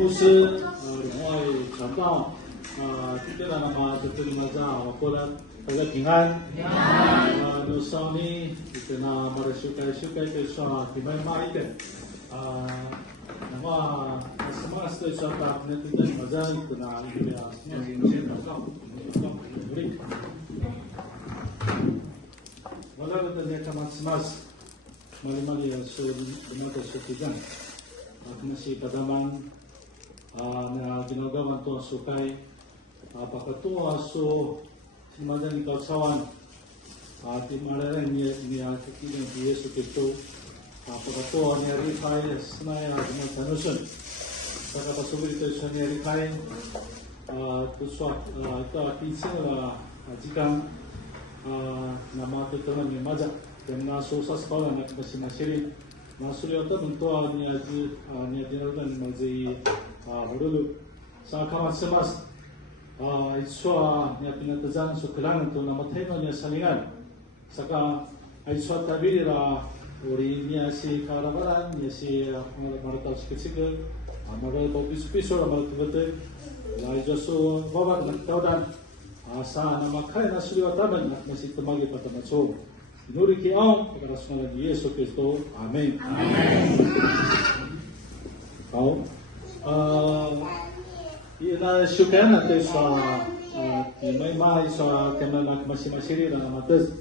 牧师另外传道对了那么就这里嘛这样我过得大家平安no Sony itu na mari suka itu soal dimana mari kan nama semua itu soal apa itu dan macam itu na itu ya yang beri walau itu dia cuma semas mali yang sudah dimana sudah masih padaman na ginagawa to sukay pagkatuwa so simadan ni kausawan at imararan niya kikilang di Yesu Kristo pagkatuwa niya rikay sanaya ng tanusun sa kapasubili ito siya niya rikay tuswak ito atisin na jikang na matutunan niya maja dan na susas pala na kasinasirin Masuliyata bentua niaji niajiran mazi hurulu sakamat semas iswa niapina tazan sukelan tu nama tema nia salingan saka iswa tabirira ori niasi karabaran niasi marata sikit amara topis pisor amara tubete lai josu babat nakaudan asa nama kai nasuliyata ben masih temagi pada macam Nuri ki aum pada nama Yesus Kristus. Amin. Hau. Ina syukur nanti soal imai mai soal kena masing-masing dalam atas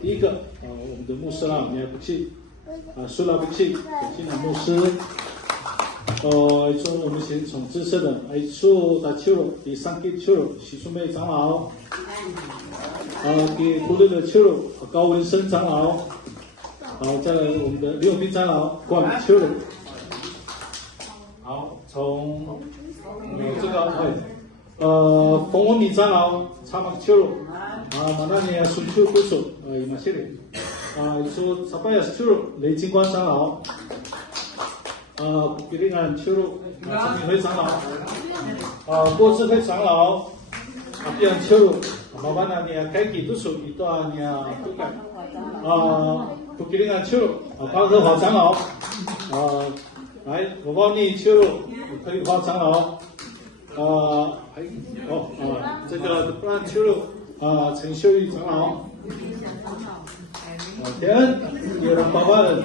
tiga untuk Muslim ya bukti sulah bukti nama Muslim. Itu我们先从知识的，itu dah cium di sangkit cium，习主妹长老。给部队的秋柔高文生长老，再来我们的刘永斌长老管秋柔，好，从这个冯文敏长老查马秋柔，马那年孙秋歌手伊马些人，说沙巴亚秋柔雷金光长老，给林安秋柔陈明辉长老，郭志辉长老，毕安秋柔。Bapa nanya kaki tu so kita hanya bukan 不给你看球，帮和华长老，来，我帮你球，可以华长老，这个不然球，陈秀玉长老，田恩，有人包办，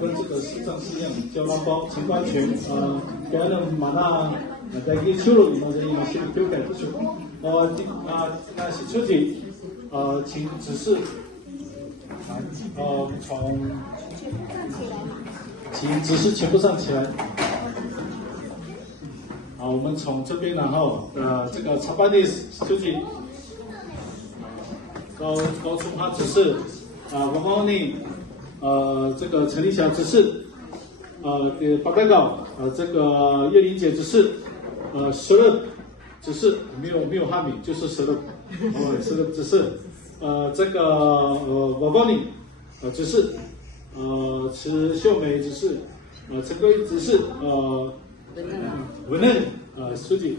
跟这个市长是一样，交通包陈冠全，田恩马那在给球路，那是因为是丢改不球，那是出题，请指示。请指示全部站起来。好，我们从这边然后这个查巴蒂书记高出他指示王光宁这个陈立霞指示给巴代稿这个叶玲姐指示石勒指示没有汉语就是石勒石勒指示这个王光宁指示池秀梅指示陈桂指示文任书记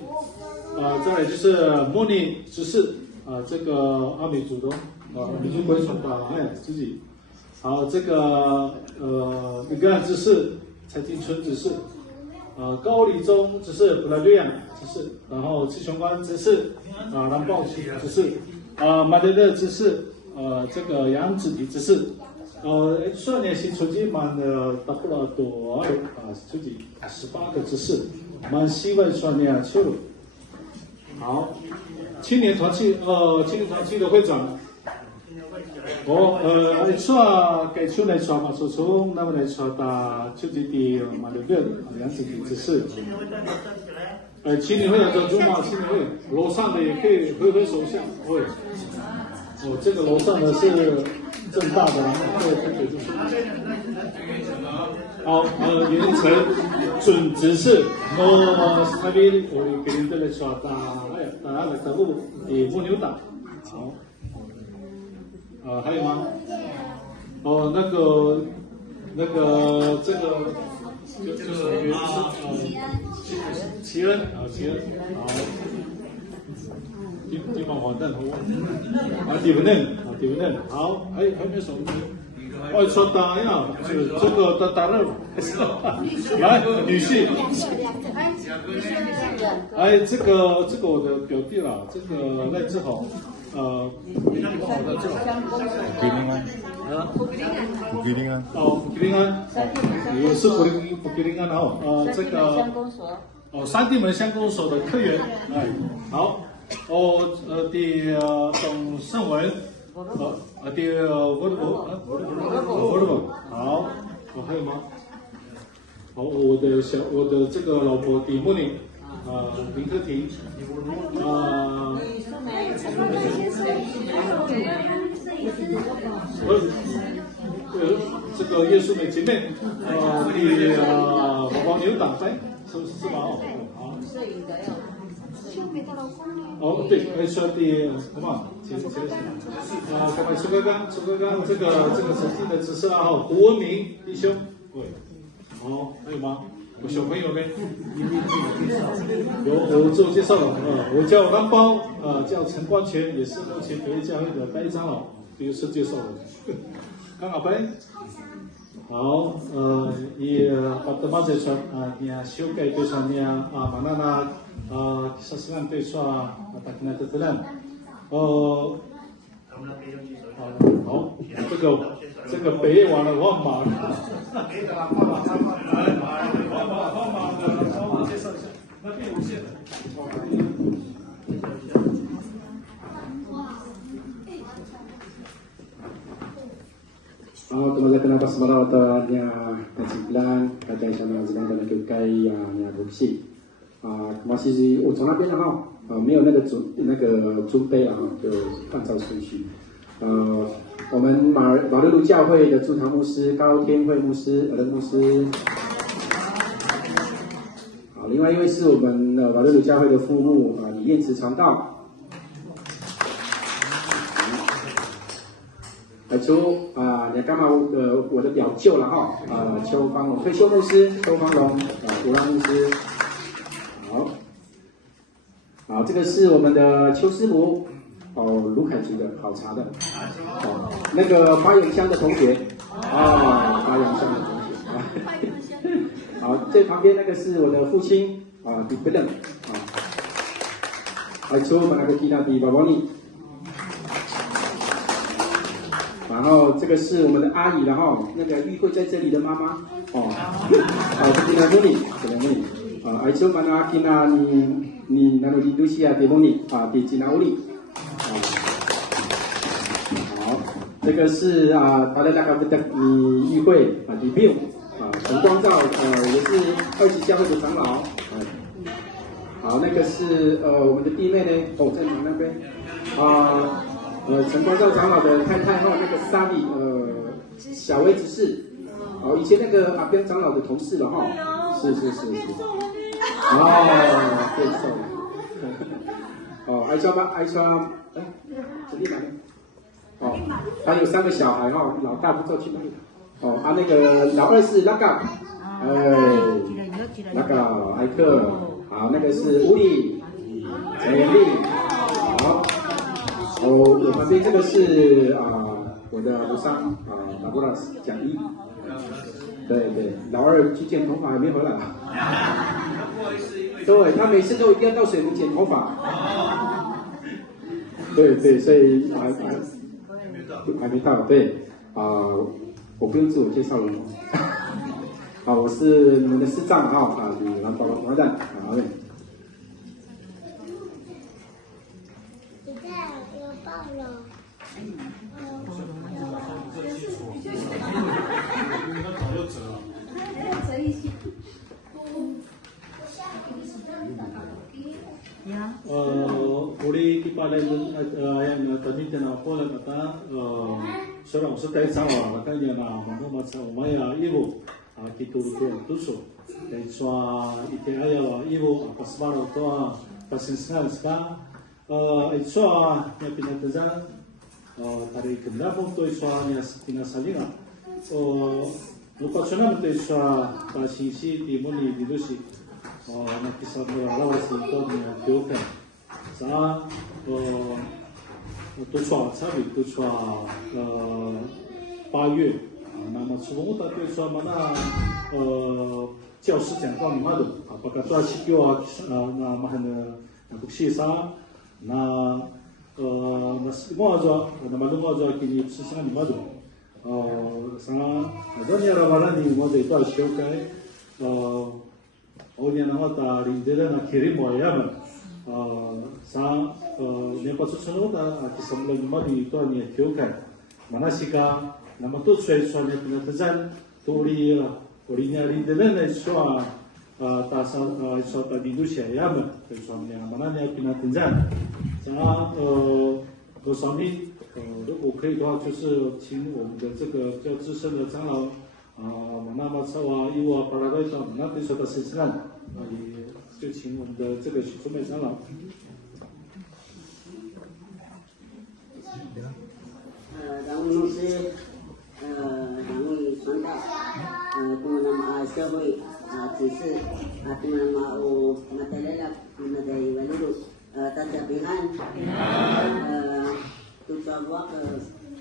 再来就是莫妮指示这个阿美主动美军归属书记好这个李根指示蔡金春指示高礼忠指示布拉瑞安指示然后赤雄关指示蓝豹指示马德勒指示这个杨子迪指示算年是成绩满的达不了多自己18个指示满希望算年去了好青年团契的会长给出来说嘛，从那么来说的自己的马德勒杨子迪指示青年会的中马青年会楼上的也可以挥挥手下会这个楼上的是正大的，然后对就是好原成准指示那边我给您这里说大家来答复木牛党好还有吗那个这个就是原齐恩好地方黄蛋地不嫩好还有没有什么说答呀这个答案来女婿这个我的表弟了这个赖志宏福吉林安也是福吉林安这个三地门乡公所的科员好董胜文好还有吗好我的这个老婆李木林林克婷这个叶淑美姐妹黄牛党是吗好对说的好不好请干嘛苏哥刚这个成绩的指示胡文明弟兄对好还有吗有小朋友没有我自我介绍了我叫蓝包叫陈光全也是目前北业教会的代长老这个是介绍的刚好呗好也把德玛在说你修改对上你马娜娜sasaran对说大家都知道好这个北业完了忘马了介绍一下那边无线Kenapa sebenarnya kesimpulan kajian sama sedang dalam kekai yang bersih masih 我从那边没有那个尊卑就按照顺序我们马六路教会的驻堂牧师高天惠牧师尔牧师好另外一位是我们马六路教会的副牧李燕慈传道除你干嘛我的表舅了邱方龙退休牧师邱方龙古拉牧师好这个是我们的邱师母卢凯族的好茶的那个花园乡的同学发扬乡的精神。好，最旁边那个是我的父亲迪布楞还出马那个吉纳迪巴巴尼。然后这个是我们的阿姨，然后那个玉慧在这里的妈妈这边的母女，这边母女还出马那吉纳你那个印度西亚的母女的吉纳乌里好，这个是大家看不到你玉慧李炳陈光照也是二级教会的长老好，那个是我们的弟妹呢在你那边陈光照长老的太太那个沙利小薇执事以前那个阿边长老的同事了是变瘦了爱川陈立满他有3个小孩老大不知道去哪里那个老二是那个那个艾克好，那个是吴里陈元丽好。我旁边这个是我的吴商达布拉斯讲一，对，老二去剪头发还没回来对他每次都一定要到水壶剪头发，对，所以还没到，对我不用自我介绍了我是你们的师长你们保长好嘞。우리 기빠는 yang tadi kenapa kata seorang setai sama makanya mana masa umaya ibu kita tusu dan soal itu ayah ibu apa sebab itu pasensial sekarang itu yang pindah dari kendaraan itu pindah salina lupa cuma itu pasisi timoni dilusi nakisah berawasi itu dilakukan sa都说差不多说8月那么从我到对说嘛那教师讲到你嘛的包括多去教那么那不是啥那那是么着那么么着给你是啥你嘛的啥那你要嘛那你么的多修改欧年那么大领导人那kirim我呀嘛yang pasusunod kisamlan mali ito niya kyokan manasika na matusoy so niya pinatazan turi niya rindelan na iswa tasa iswa tadidusya yaman so niya mananya pinatazan sa sami OK 的话就是请我们的这个较资深的长老那么伊瓦巴拉盖长那对说的是这样也就请我们的这个许淑美长老。党委牧师，党委传道，跟nama社会指示，跟nama matalala naday walulu tasabihan, tusawa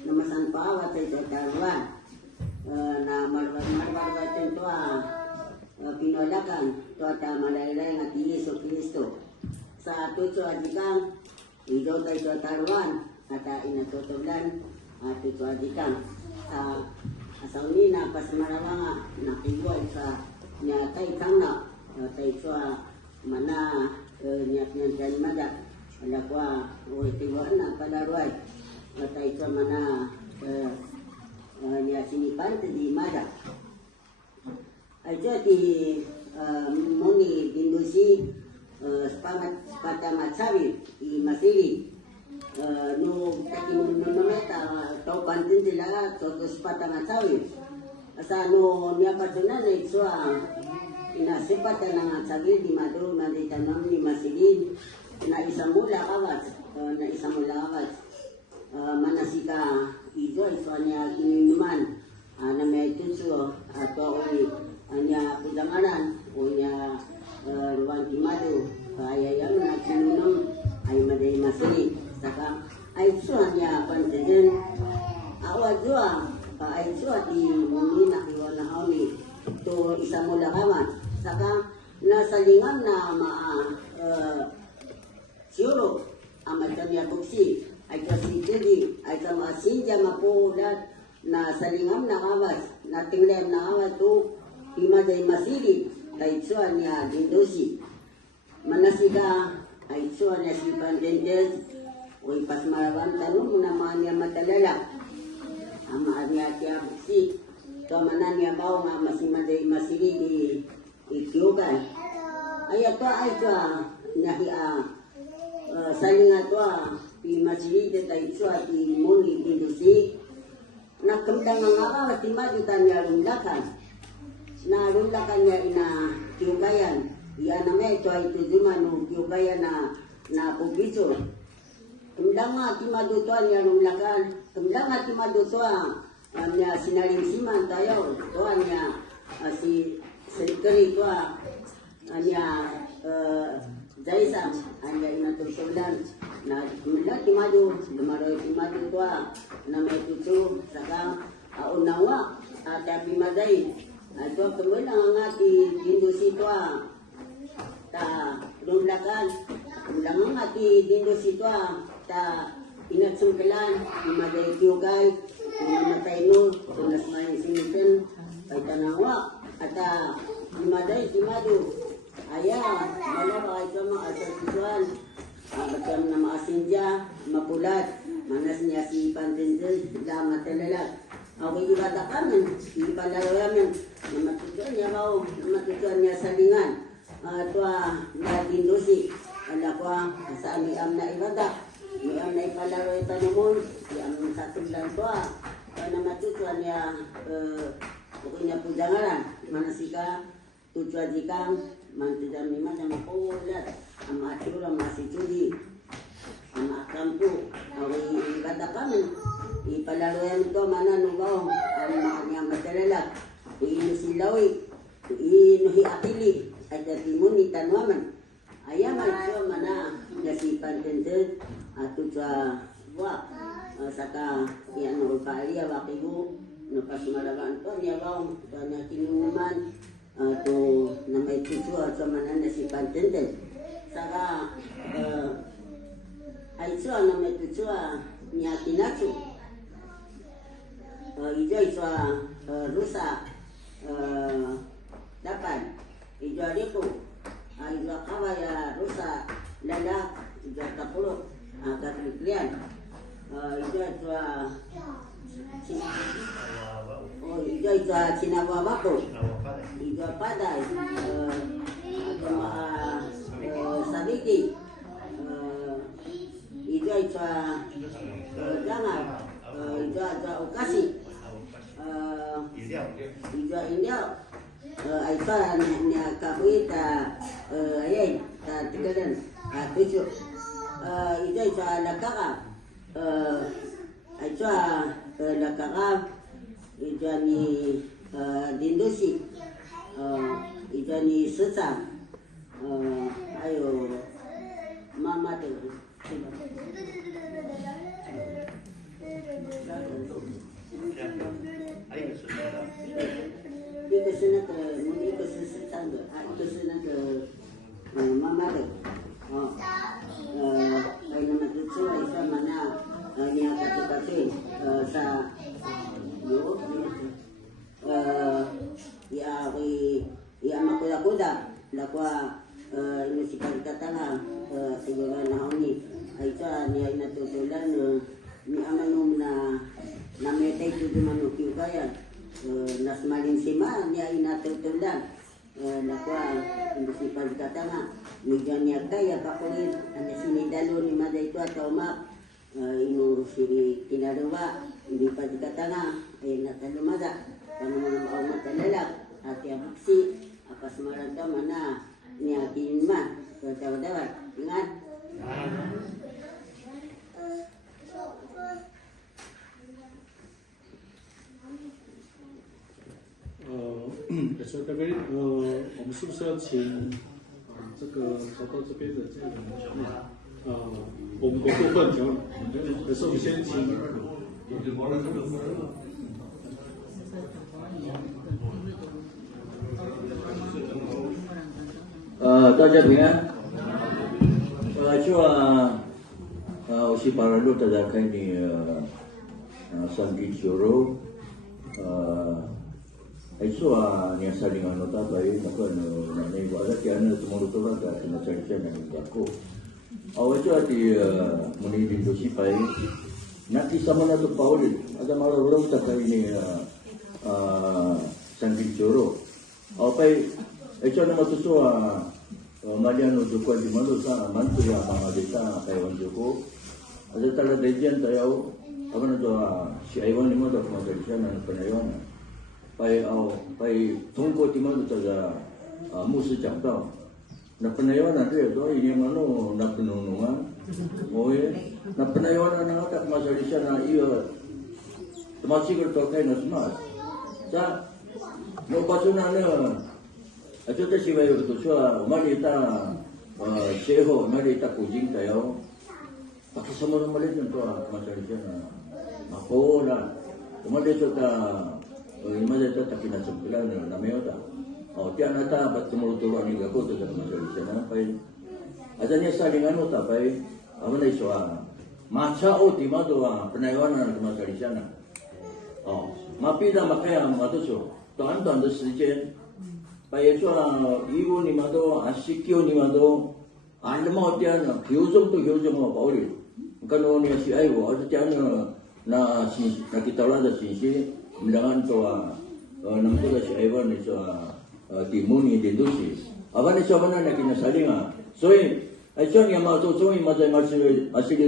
nama sanpawa sa taruan, na marwar tentua pinolakan tuata malaylay ng Yesu Kristo sa tutso adikang ito tayo taruan at inatutulan tutso adikang sa unina pas marawanga nakibuay sa niya tayo tangna tayo mana niya madak alakwa tiwaan na palaruay tayo mana niya sinipan di madak aja di moni Indonesia pada macawi di Masiri no meta tau pantin sila to pada macawi asa no niya patunan itu ina sepata ng macawi di madu madi tanam di Masiri na isamula awat manasika ijo iswanya kinuman na may tutso atau hanya pujanganan punya ruang timadu kaya yang nak minum air madai masih saka air suanya panten awak jua air jua di isa mo lakaman. Saka nasa lingam na siguro ang niya buksi ay kasi jadi ay sa mga sinja mapulat na sa lingam na kawas na tinglem na kawas to himaday masili kay tsua niya dindosi manasika ay tsua niya si Pandendes o ipas marawan tanong na mga niya matalala ang mga niya kaya buksi to manan niya bao nga masimaday masili di ikyugan ay ato ay tsua niya salinga to di masili di tayo tsua di muni dindosi nakemdang nga ti maju tanya rundakan na rundakan niya ina kiugayan iya namanya itu cuma nu kiugayan na pubiso kemdang nga ti maju tanya rundakan kemdang nga ti maju niya sinaling siman tayo niya si sekretary niya Jaisam anda ina tusulan na mula timadu lumaro timadu na may tutu saka unawa tapi madai to kemudian ngati dindosi ta lumlakan ulang ngati dindosi ta inat sungkelan madai kiugay namatay no tunas may sinitan ay tanawa ata madai timadu ayah, mana pakai cuma asal tujuan, macam nama asinja, mapulat, mana si Pandendes, dah mata lelat. Aku juga tak kamen, di Palaroyamen, nama tujuannya mau, nama tujuannya salingan, tua natin dosi, ada kuah asal am na ibadah, am na Palaroy tanumun, am satu bulan tua, nama tujuannya pokoknya pujangan, mana sika tujuan jikang mantidan lima sama polat sama acur sama situdi sama kampu awi katakan ipalaruan itu mana nubau yang matalala ini silawi ini akili ada timuni tanwaman ayam itu mana nasi Pandendes atau wa saka yang nolpali awakibu nupas malaban to niya bau tanya kinuman to na may tuso at manan na si Pandendes saka ay so na may tuso niya tinatsu ijo rusa dapan ijo liko ijo kawaya rusa lalak ijo tapulo katliklian ijo ijo sinawawako ijo paday sabiki ijo jangan ijo ukasi ijo indio aipa nya kahui ta ayai ta tigalan tujuh ijo lakaka aipa lakaka ijo ni dindosi ijo ni sesam ayo mama tu一个是那个，一个是上的，一个是那个，妈妈的，那么就出来什么呢？你要kata sa yo, ya makuda-kuda, lakwa ini si pagkatanga siguro na ni ay sa niya natutulan ni amanum na nametay tudo manukyo kaya nas malin sima niya inatutulan lakwa ini si pagkatanga ni niya kaya pakulit ang sinidalo ni maday ito at umap ino si kinaluwa hindi pagkatanga ay natalumada kano mga maumat talalak at yabuksi apas maragdaman na niya kinma so daw-dawat ingat所以各位我们是不是要请这个走到这边的这个我们的部分讲，可是我们先请。大家平安。我是巴拉路大家看你三级酒肉ni saling ano tayo nako nanay wala kaya na tumulong ka sinasali siya ng ako. Itu ati muni dito si pai nakisama na to paulit ada marulong ta kay ni sanding joro. Pai itu na matuso maliano joko di malo sa mantu ya mga dita kay wan joko. Ada tala dejan tayo apa na to si Iwan ni mo to kumasali siya ng panayon. 通过地方的这个牧师讲道，那本来要那这个一年嘛弄那不弄弄啊，我也那本来要那他妈说的像那一个他妈几个都开那什么，这我把这那就这些有的说我们里头最后我们里头古今的哟，把这什么都没得做啊，他妈说的像那好啦，我们里头的。Ima dito tapi na sembilan na meota. Tiyan nata bat tumulong ni gago to sa masalisa na pay. Adanya salingan mo ta pay. Awan ay so machao ti mado penayawan na masalisa na. Mapida makaya matuso. To anton do sijen. Pay so iwo ni mado asikyo ni mado. Almo tiyan hyuzom to hyuzom mo pauli. Kano ni si aiwo tiyan na nakitawala da si Mendangan tu nama tu si Iwan ni timuni di Dusi. Apa ni mana nak kena saling So Aisyah yang masuk so masih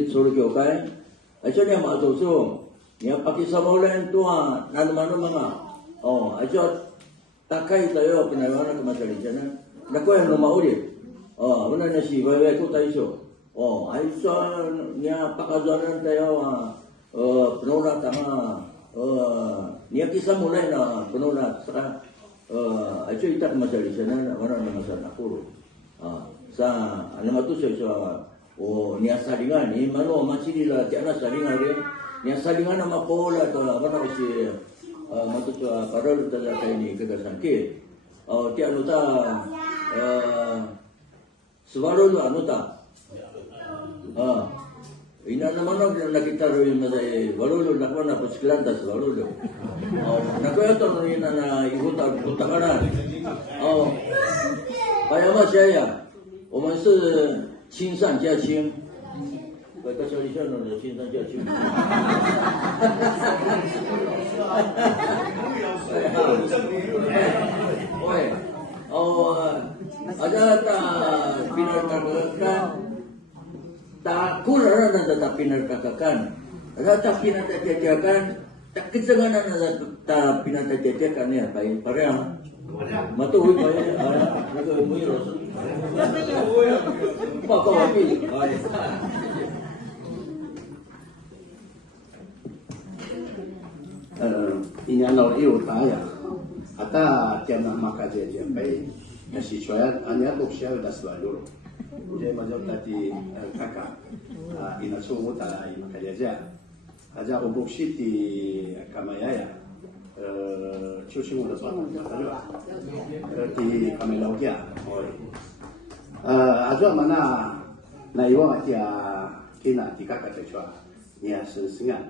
suruh kau kai. Aisyah yang masuk so yang pakai samulan tu mana mana. Aisyah takai tayo penawaran ke masalah sana. Nak kau yang rumah uli. Mana nasi bayi tu tayo so. Aisyah yang pakai zaran tayo penurak tama. Niya kisah mulai na penuh na saka aja itak masalah sana orang na masalah aku sa alam tu saya niya salingan ni mano masih di lah tiada salingan dia niya salingan nama pola tu apa nama si matu tu pada lu tak ada ini kegasangkit tiada lu tak sebaru lu anu tak ina naman nakita rin masay walulu nakwa na pasiklantas walulu. Nakuya to rin na ihutakaran. Kaya ma siya ya, 我们是亲上加亲。Kaya kasali siya no, 亲上加亲。Oke, ada pinagkakakan. Tak kurang tak pinagkakakan. Tak pinagkakakan. Tak kesenganan tak pinagkakakan ya. Parang matuloy pa yan. Nagawin Rosa. Pakawapili. Ini anak iyo tayo. Ata tiyan na makajejen bay. Nasi choyan anya buksya das baluro. Jadi macam tadi kakak ina sungu tala ina kajaja. Aja buksi di kamayaya. Cuci muda suatu di kamelaugia. Aja mana na iwa dia kina di kakak cecua. Nia sensingan.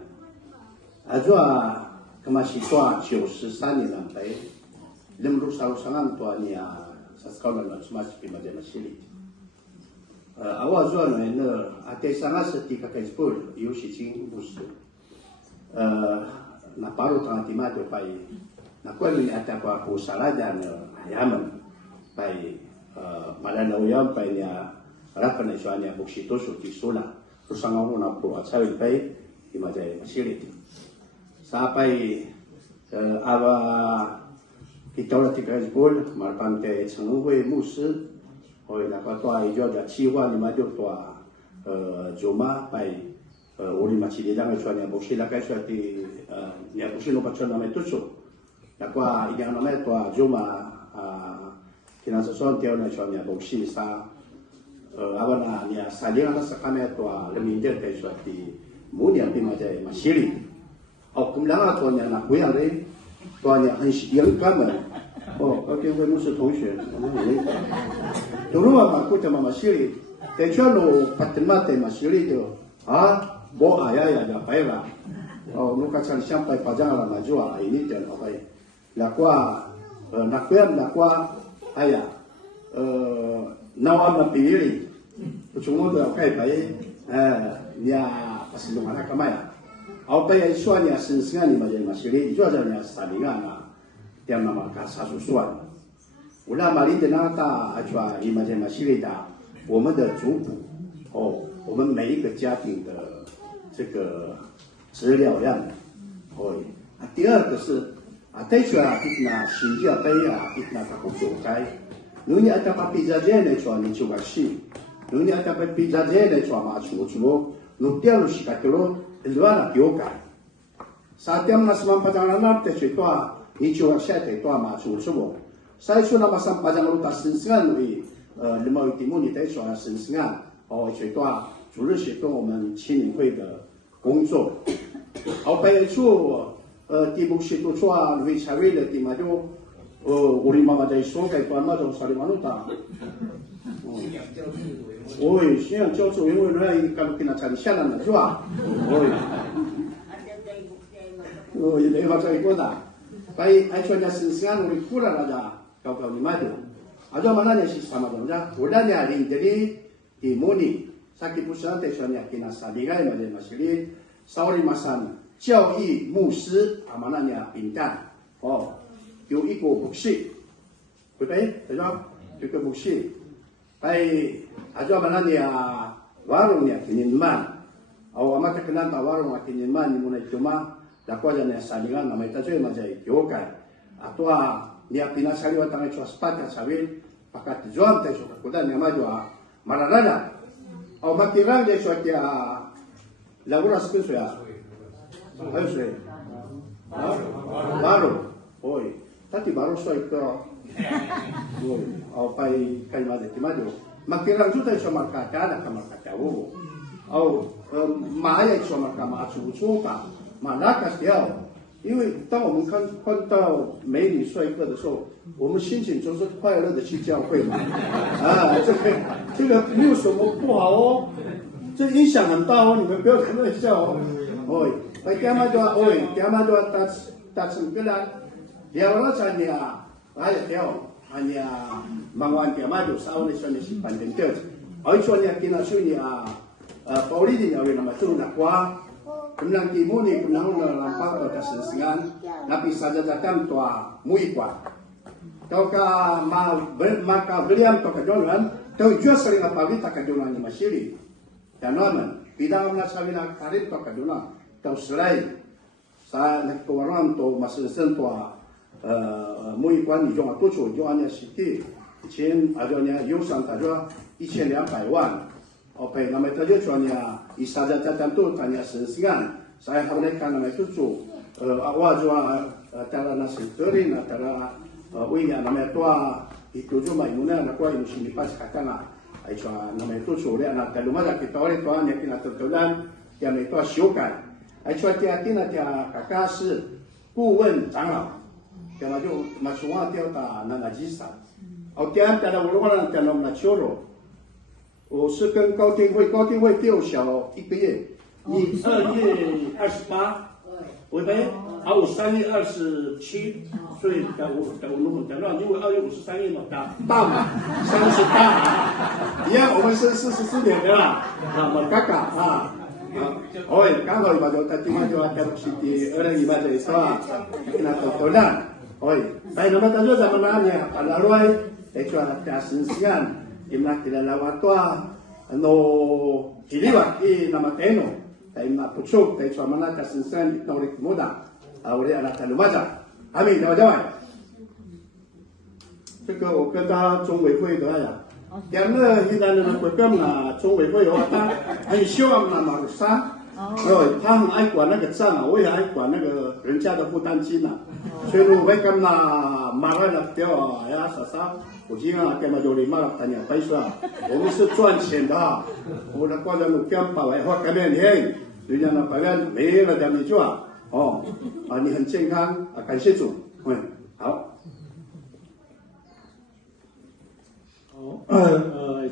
Aja kemasihwa 93 年 sampai 60 tahun tuanya sekolah dan semua seperti masih. Awal zuan ni ada sangat setika kaispul, iu sicing busu. Na paru tengah timah tu pai. Na kuat ni ada apa salah dan ayaman pai. Malah nauyam pai ni rakan ni suanya buksi tu suci sula. Rusangamu na pro asal pai imajai masih. Sampai awa kita orang tiga kaispul, malam te sanggup musuh. Oi nak tua ijo dah ciwa ni maju tua joma pai uli macam dia jangan cuan yang buksi lah kai cuan di yang buksi lupa cuan nama itu so nak tua yang nama tua joma kena sesuatu dia nak cuan yang buksi sa awana ni saling anak sekamnya tua lebih indah kai cuan di mudi yang dimajai masiri. Kemudian tuanya nak kuyang deh tuanya yang kamen 高天辉牧师同学，我们有一个，都路嘛，古特嘛西里，在圈路巴特马在嘛西里的啊，我哎呀白了，路卡山相拜巴掌了嘛就啊，ini dan apa ya, lakwa nakwa aya, nawam na pilih, cuma tu kai bai, dia pasti lu mana kamaya, apa ya isuannya sensingan ni macam masih ni, itu aja ni salingan lah. Yang nama kasa susuan， 我那马林的那大阿抓伊嘛在马西里达，我们的族谱我们每一个家庭的这个资料量第二个是带出来一那新加坡一那个工作该，如你阿达把比较这呢抓你就个西，如你阿达把比较这呢抓嘛出，如掉了西个掉了那丢改，saat dia menampakkan anak tercipta ni cuma saya tertua macam semua. Saya sudah masam pajang luta sensingan ni, lima timun ni tercipta sensingan, tercipta 主日学跟我们青年会的工作。后边处题目是都做为才为的题目就我们妈妈在说给端嘛就沙里马路达。信仰教主因为那kalau kita cari jalan是吧？ini macam itu dah. Baik, acuannya sensingan oleh kurang aja kau ni maju. Aja mana ni sih sama saja. Udah ni hari jadi timuni. Sakit pusat tersanya kena sadigai macam masih sauri masan 教育牧师mana ni pintar. 有一个牧师，对不对？对吧？有个牧师。Baik, aja mana ni warungnya kinimman. Awak mata kenal tak warung kinimman ni mulai cuma dakwa jana salingan nama ita joy majai yokai atwa nia pina sali watang itu aspata sabil pakat juam te suka kuda nama jua mararana au makirang de suatia lagura spin suya ayo suya baru oi tati baru suai ko oi au pai kai made timado makirang juta iso markata na kamarkata wo au maya iso markama acu suka Malakas 掉，因为当我们看到美女帅哥的时候，我们心情就是快乐的去教会嘛，这个没有什么不好哦，这影响很大哦，你们不要开玩笑哦。来干嘛就干嘛就达成个人，聊了才呢，还聊，忙完干嘛就稍微说的是半点点，而说呢，今天说呢保利的要为那么做那瓜。Kemudian timuni penanggung lampak pada sensingan, napi saja datang tua muikwa. Kau ka maka beliam to kajolan, tau jua sering apagi tak kajolan ni masiri. Dan naman, bidang menasawina karit to kajolan, tau selai. Sa nak kawaran to masensen tua muikwa ni jong atucu, jong anya siti, icin ajonya yusan tajwa 1200万。Oke, nama itu aja cuanya isaja tertentu tanya sensingan. Saya harapkan nama itu tu awal jua tera nasi terin, tera uinya nama itu cuma imunnya nak kuat imun sini pas katana. Aisyah nama itu tu dia nak terlumah kita orang tuan yang kita tertulan yang itu siokan. Aisyah tiada tiada kakak是顾问长老，dia maju macam dia tak nak najisa. Oke, tiada orang tiada nak coro. 我是跟高天惠比我小1个月，你2月28，对不对？我3月27，所以我讲到，因为2月53日嘛，大嘛，38，一样，我们是44年的啦，嘎嘎刚好就tadi就ada City orang ibadah itu kena tontonan, baik nama tajuk zamannya, kalau luai, itu ada sensingan. Imna kilala watwa no kiliwa nama teno ta imna pucuk ta itu mana kasensan norik muda awri ala talumaja amin jawab 这个我跟他中委会的呀两个现在的国干嘛中委会的话他很希望那马山他很爱管那个账啊我也爱管那个人家的负担金啊所以我会跟那马上的掉呀啥啥我今天干嘛就礼貌大家白说我们是赚钱的我的光着路干把外话改变年人家那白干没了的你就你很健康感谢主好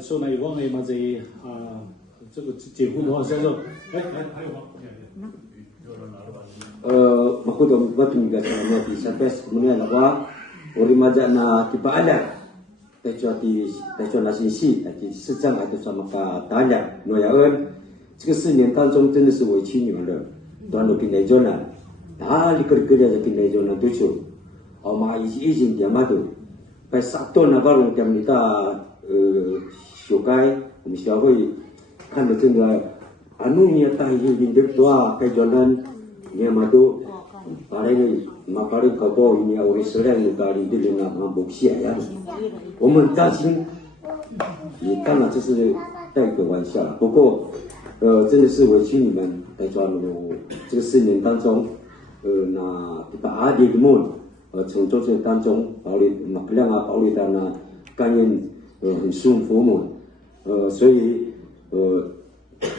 说呢，以往的嘛这这个结婚的话，叫做还有吗？ Makudo batun ga sana di sapes kemudian lawa ori maja na tiba ada techo na sisi di 市政还是什么个大量诺亚恩，这个4年当中真的是委屈你们了，端了平台中呢，哪里个的平台中呢都出，好嘛已经点嘛都，在杀断那个人们的修改，我们社会看得真的，anu ni ta hi hindir tua kai jonan ni amado pare ni makari kabo ini ori serang ni kari dilina mamboxia ya 我们担心也当然这是带个玩笑，不过真的是委屈你们在转这个4年当中那把阿迪的梦从中间当中保利马克亮啊保利的那甘愿很顺服们所以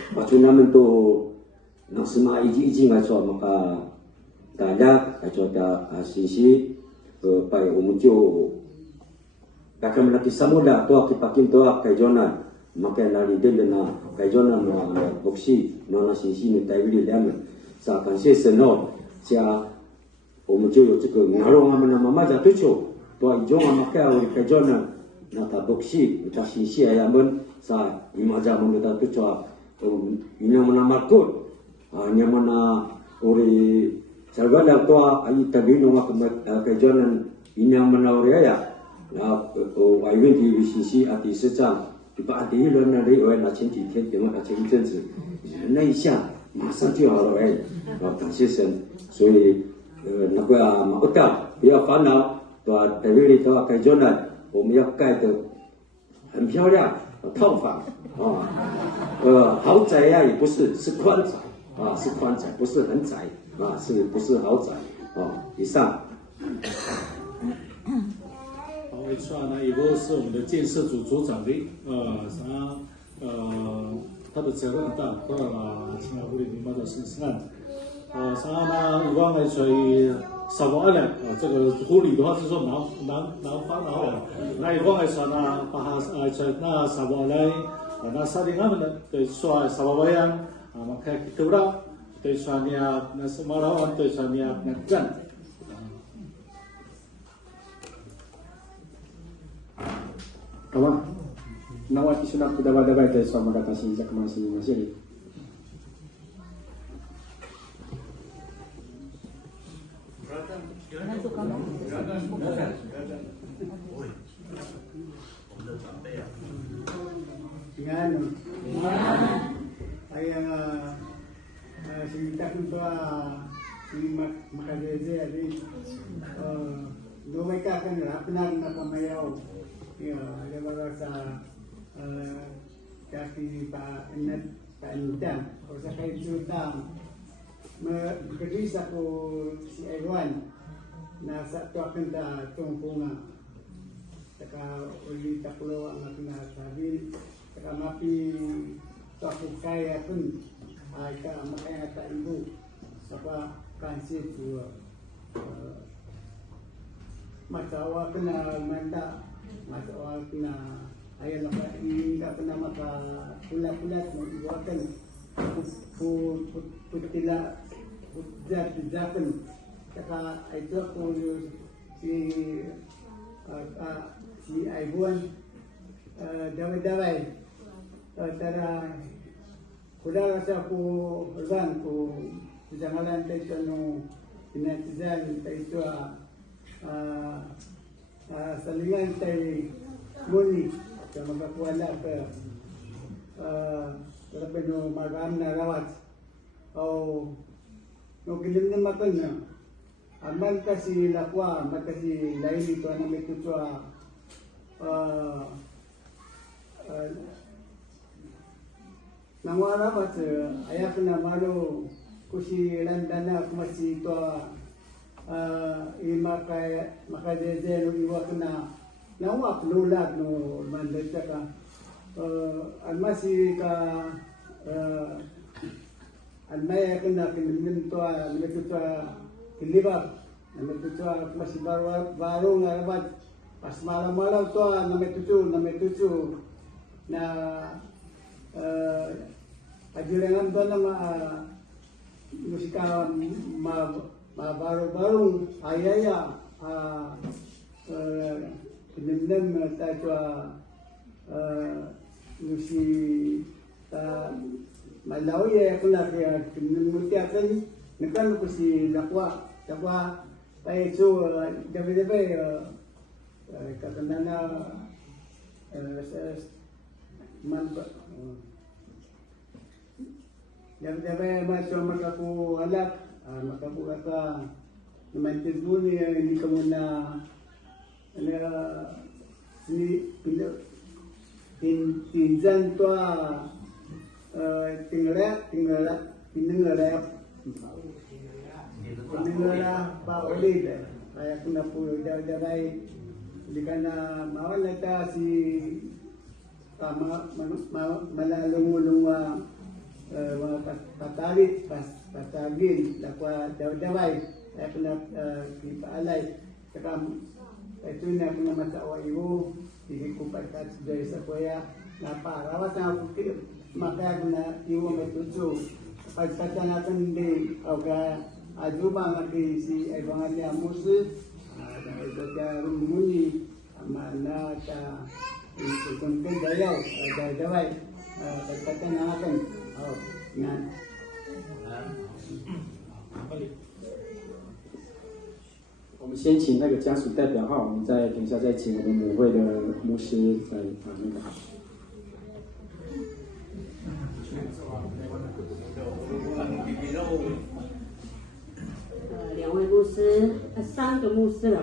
Macam nama tu nak semua iji ngaco maka dadak ngaco da sisi pai umujo akan melati samuda tu akipakin tu kai jona maka nari delena kai jona no boksi no na sisi ni tai bili lam sa kan se seno sia umujo yo 这个 ngaro ngam na mama jatuh cho tu ijonga maka kai jona na ta boksi ta sisi ya men sa imaja mun ta tu cho ina mana makut nya mana ori salgada toa ai tabino mak kajonan ina mana ori ya la ai wen di sisi ati 市长第8第1轮呢里外那前几天点了前一阵子那一下马上就好了哎感谢神所以那个马不到不要烦恼对吧在这里的话kajonan我们要盖的很漂亮套房豪宅呀也不是，是宽宅是宽宅，不是很窄是不是豪宅以上。好，一串呢，以后是我们的建设组组长的他的责任很大，到了青岛护理民办的身上然后呢，以往来说少不二两这个护理的话是说南方的那以往来说呢，把它那少不来。那saat ini kami dari soal sabawayan, maka kita berap dari soalnya nasi malam dari soalnya nakkan. 好吧，那我必须拿不得的外在说嘛，但是这个嘛是哪些哩？Ay sinta ko si makadeze ali dumay ka kan rapinar na kamayaw lebaga sa kaki pa inat pa intan o sa kay jutam magdis ako si Ewan na sa tuakan ta tungpunga saka uli taklo ang aking nasabi saka mapi takut kaya pun ka makaya ta ibu saka kansi tu masawa kena manda masawa kena ayah nak ini tak kena maka pulat-pulat membuatkan putila putjat-jatan saka itu aku si Aibuan dawai-dawai tara kula rasa ko ran ko jangalan tayo no pinatizan tayo salingan tayo muni sa magkakuwala ka talaga no magam na rawat o no gilim na matan na aman kasi lakwa makasi lain ito na may tutwa Nangwara pat ayak na malo kusi landana kumasi to makadeze no iwak na nawak lulag no mandeta ka almasi ka almaya kana kinmin to metuta kilibak metuta kumasi baro ngarabat pas malam-malam to na metutu na ajurangan to na musika baru-baru ayaya pinimlem tayo musi malaw ya kuna kaya pinimulti akan nakan ko si lakwa tayo so gabi-gabi katandana gabi-gabi masuk makaku alak makaku kata naman tibuni hindi ka muna tinjan to tingalap pa ulit kaya kung na po daray hindi ka na mawala ta si malalungulong mga patagin lakwa daray kaya kung na kipaalay saka ito na kung na matawa iyo hindi ko pagkat dahil sa kuya na parawas na ako makaya kung na iyo matutso pagkata natin hindi o ka ajuba ngaki si Ibang Alia Musa dahil sa rumuni mana ka ikon ka dayaw dahil pagkata natin yan 我们先请那个家属代表哈，我们再等一下再请我们母会的牧师再那个好。两位牧师，3个牧师了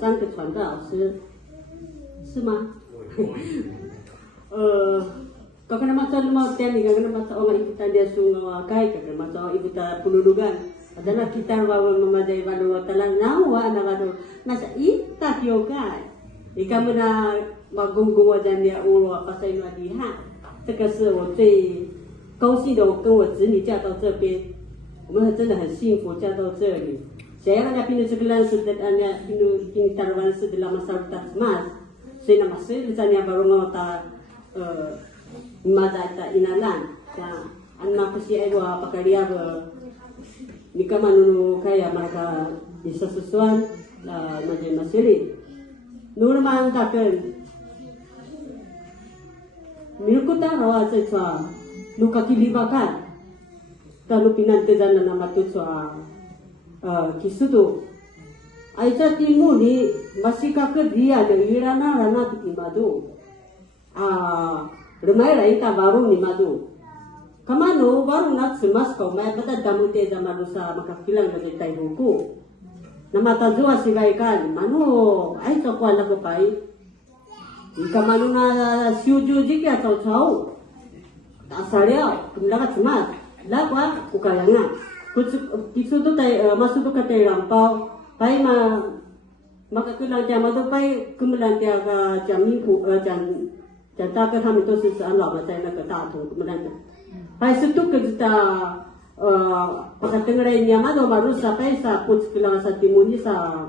，3个传道老师，是吗？Kakana masa lima tiang, kakana masa orang ibu tanda sungai kai, kakana masa ibu tanda pendudukan. Adalah kita bawa memajai balu talang nawa anak balu. Masa ita kiokai. Ika mana magunggung wajan dia ulu apa saya mati ha. 这个是我最高兴的，我跟我子女嫁到这边，我们真的很幸福嫁到这里。Saya hanya pindah segelan sudah hanya pindah tarwan sudah lama sahabat mas. Saya nama saya misalnya baru ngota mata inalan. Ya, anak usia ibu apa kalian nikah manunu kaya mereka bisa sesuai macam masih. Nur mantakan. Minukutan rawa sesuai. Luka kilibakan. Kalau pinantiran nama tu kisudu. Aisyah timu ni masih kakak dia ada irana rana tu madu. Rumah lain tak baru ni madu. Kamano baru nak semas kau mai pada damu te zaman rusa maka kilang dari tai buku. Nama tajua siraikan mano Aisyah kuala ko pai. Kamano na siuju jika tahu. Asalnya kumlaga semas. Lakwa kukalangan. Kisudu tai masuk tu kata lampau. Pai maka kilang jam tu pai kemudian dia ke jam minggu jam tak kami tu sesuatu lama saya nak kata tu kemudian. Pai situ kita pakai tengerai nyama do baru sampai sa put kilang sa timuni sa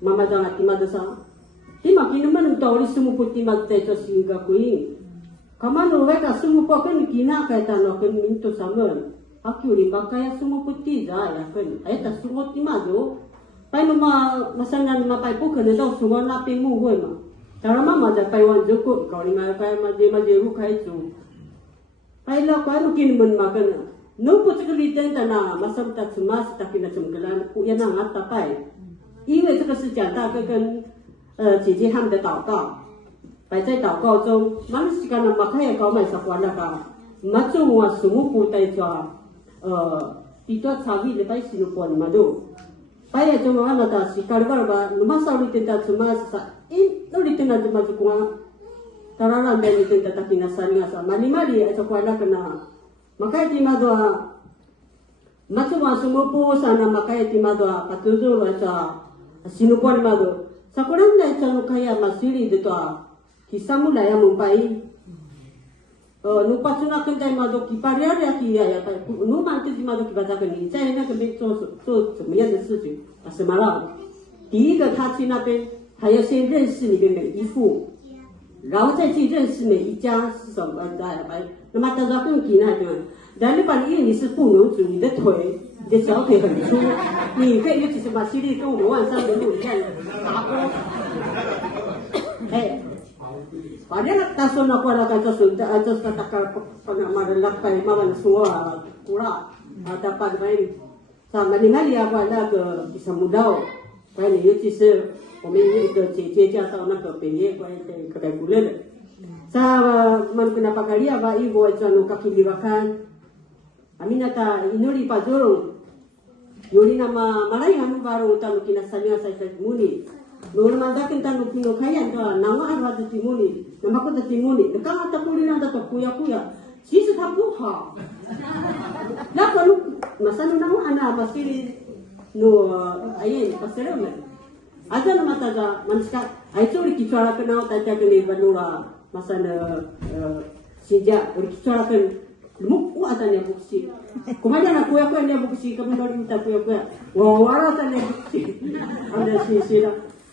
mama jangan timadu sa. Tima kini mana tahu ni semua put timadu tu sehingga kuin. Kamano mereka semua pakai kina kata nak mintu sama. Aku ni pakai semua putih dah ya kan. Ayat tak semua timadu. Pai masalah nama pai pun kena tahu semua napi muhui mah. Cara mama dah pai wan cukup kau ni makai maje rukai tu. Pai lah kau mungkin makan. Numpuk sekali tanah masa tak semas tak kena cemkelan. Uyan nak tapai. 因为这个是讲大哥跟姐姐他们的祷告。摆在祷告中，马西干那马开也搞买啥关那个，马中我什么不带抓，比较参与的摆西路关嘛都，摆也中我那个是搞的吧，那么少里头的什么啥，那里头那什么就光，当然那里头的他听那啥那啥，马里也就关那个那，马开的嘛都，马中我什么不啥那马开的嘛都，把todo那啥，西路关嘛都，啥关那啥路开呀马西里的都。Kisah mulai yang mumpai, nupa cuna kentai madu kiparia dia kia ya, nu mantu di madu kibaca kini, saya nak kembali做怎么样的事情，什么了？第一个他去那边，还要先认识你的每一户然后再去认识每一家是什么那么大家更给那个，然后因为你是不能煮，你的腿。你的小腿很粗，你可以尤其是马西利跟我们万山的路一样打锅，哎，反正他说那过来kan就是tak pernah melakukan maman semua kurang dapat main sama dengan dia pada ke bisa mudau， 关于尤其是我们一个姐姐嫁到那个北野关于ke Kaigulen， sa man kenapa kali apa ibu itu anu kaki liwakan aminata inuri pajorong Yuri nama malay anu baru tanu kinasanya saya muni. Nung mandakin tanu pino kayan ka nama arwa tu timuni. Nama ko tu timuni. Dekang ata puli nanda tu kuya. Sisi tapuha. La kalau masanu nama ana masih no ayen paseram. Ada nama taga manska. Aitu uri kicara kenau taja kene banura masana sija uri kicara ken Muku atanya buksi. Kumaja na kuya niya buksi kami nori minta kuya. Wawara atanya buksi. Ada sisi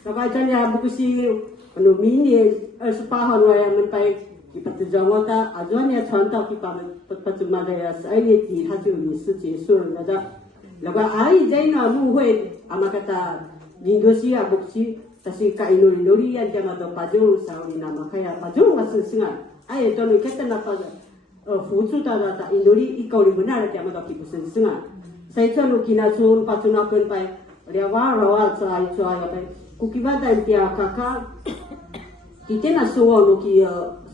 Kapag niya buksi ano mini sepahon waya menpai kita terjawata ajuan niya contoh kita patpatuma daya sa ay ti haju ni suci sur nada. Laga ay jay na muwe amakata Indonesia buksi tasi ka inori yan kaya mato pajong sa uli nama kaya pajong masinsingan. Ay ito no kita na pajong 付出到了印度里一高里不那的点么到皮肤身上啊，所以这路给那从把从那边ไป了哇了哇抓要ไปkukiba dan dia kakak kita na suo no ki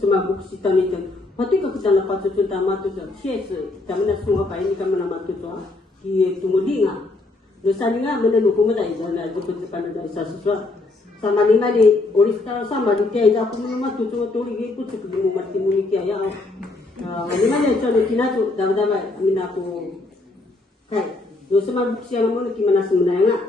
semua buku kita ni kan pati ka kita na patu cinta matu tu siese tamana suo pa ini kan mana matu tu ki tumudinga no saninga mana no kuma dai na jeput depan dari sasua sama ni mari orista sama di kia ja kuma matu tu tu ri ku tu mu mati mu ni kia ya Gimana contoh kita tu dama mina aku, hey, dosa mana siapa mana gimana sebenarnya?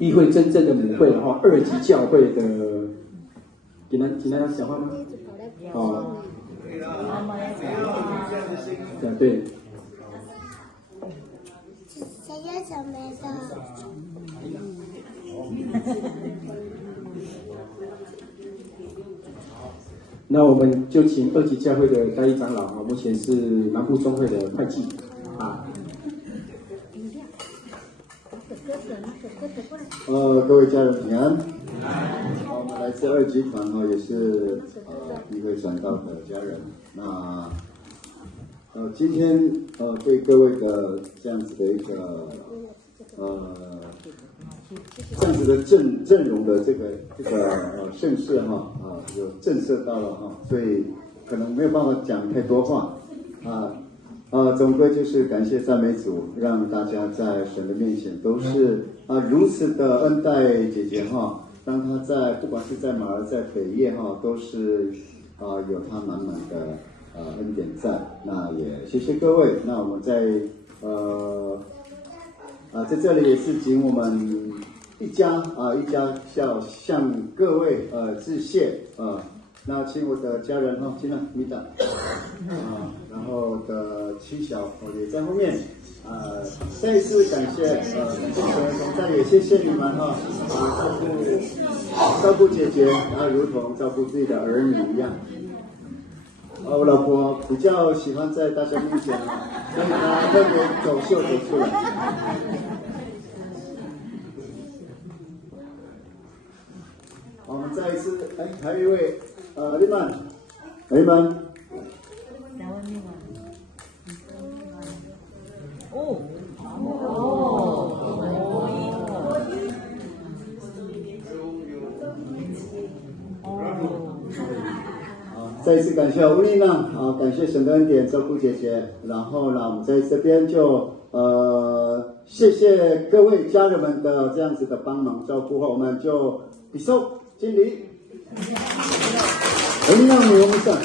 议会真正的母会，然后2级教会的，给他要讲话吗？哦，对。Saya sama dah. 那我们就请2级教会的代理长老啊，目前是南部中会的会计啊。各位家人平安。我们来自2级团也是议会转道的家人。那今天对各位的这样子的一个这样子的阵容的这个盛世有震慑到了所以可能没有办法讲太多话总归就是感谢赞美主，让大家在神的面前都是如此的恩待姐姐当她在不管是在马儿在北叶都是有她满满的恩典在。那也谢谢各位。那我们在这里也是请我们一家要向各位致谢那请我的家人请了米达然后的七小也在后面再一次感谢感谢神，再也谢谢你们照顾姐姐如同照顾自己的儿女一样。我老婆比较喜欢在大家面前所以她特别走秀走出来。我们再一次还有一位丽曼再一次感谢乌丽娜感谢神的恩典照顾姐姐。然后呢，我们在这边就谢谢各位家人们的这样子的帮忙照顾我们就比收经理。乌丽娜女王上。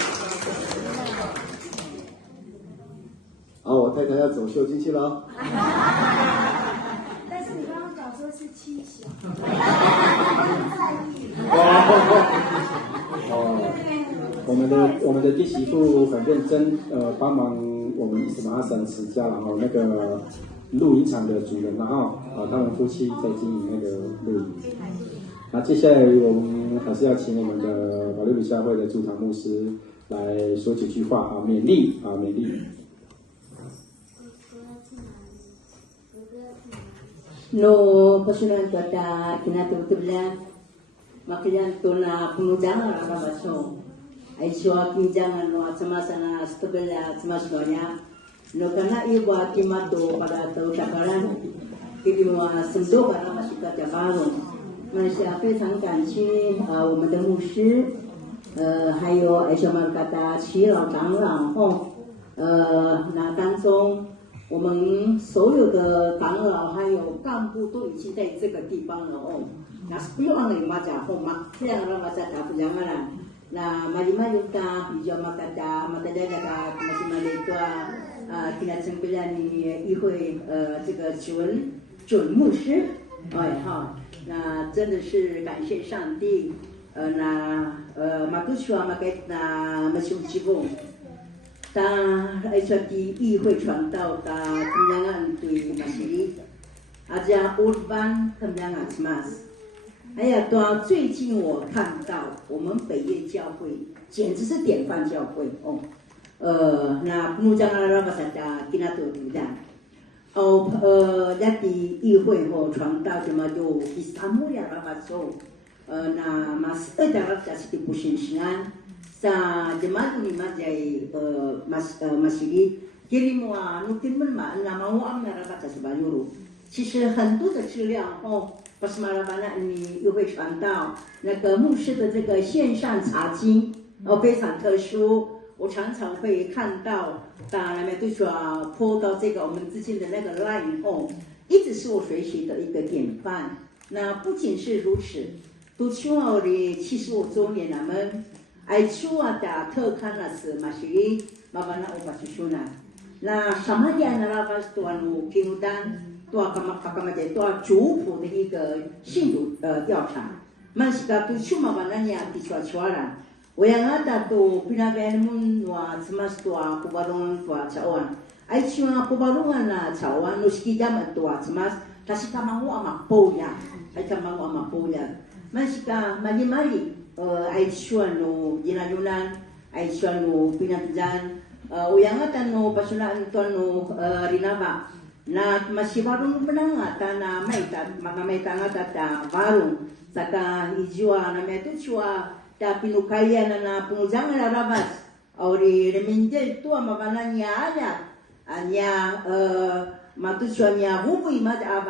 我太太要走秀进去了但是你刚刚讲说是7小。我们的弟媳妇很认真，帮忙我们一直把它审持家，然后那个露营场的主人，然后他们夫妻在经营那个露营。那接下来我们还是要请我们的保利鲁教会的驻堂牧师来说几句话勉励勉励。No pasunan pada kinatutubla makiyan to na pumujangan ang kabaso ay siya kinjangan no at samasana stubela at samasnonya no kana iwa kimato pada tau takaran kiki mo sendo para masika jabaro manusia pe sangkan chi 我们的牧师还有爱小马kata 耆老长老那当中我们所有的长老还有干部都已经在这个地方了那是不用你妈讲嘛，这样让妈讲不讲了。那malima yuta hijau makata matadada masih malika kita sembilan ni 议会这个准牧师那真的是感谢上帝那matuswa maket na masyumchibong ta di 议会传道ta kemyangan tui masiri aja urban kemyangan smas。哎呀，最近我看到我们北业教会简直是典范教会那penujangan bahasa kita tu tidak jadi 议会传道什么就di samu ya rabaso na mas ada kasih pusingan sa jemaat ni majai masjid kirim nutin men na mau amna rabata sebayuru 其实很多的资料巴斯马拉巴那你又会传到那个牧师的这个线上查经非常特殊，我常常会看到那边都说播到这个我们之间的那个 line 一直是我学习的一个典范。那不仅是如此，都希望我的75周年我们爱出的特刊的是马西马巴那欧巴西说呢，那什么样的拉巴斯多努基努丹。多主辅的一个信徒调查，曼西卡都出马巴那尼提出来了，我yang ada tu pinaben mun wa semas tua kubarungan tua cawan, ai cuma kubarungan na cawan nu sikijam tua semas, kasi kamangu ama pouya, ai kamangu ama pouya,曼西卡mali ai cuma nu jinajunan, ai cuma nu pinatjan,我yang ada nu pasunan tuan nu rinaba. Na masih warung menanga tanah maita ngata warung saka hijua na metu chua ta pinukaya na pengujangan rabas ori reminje tua mabananya ada anya matu chua nya hubu imaja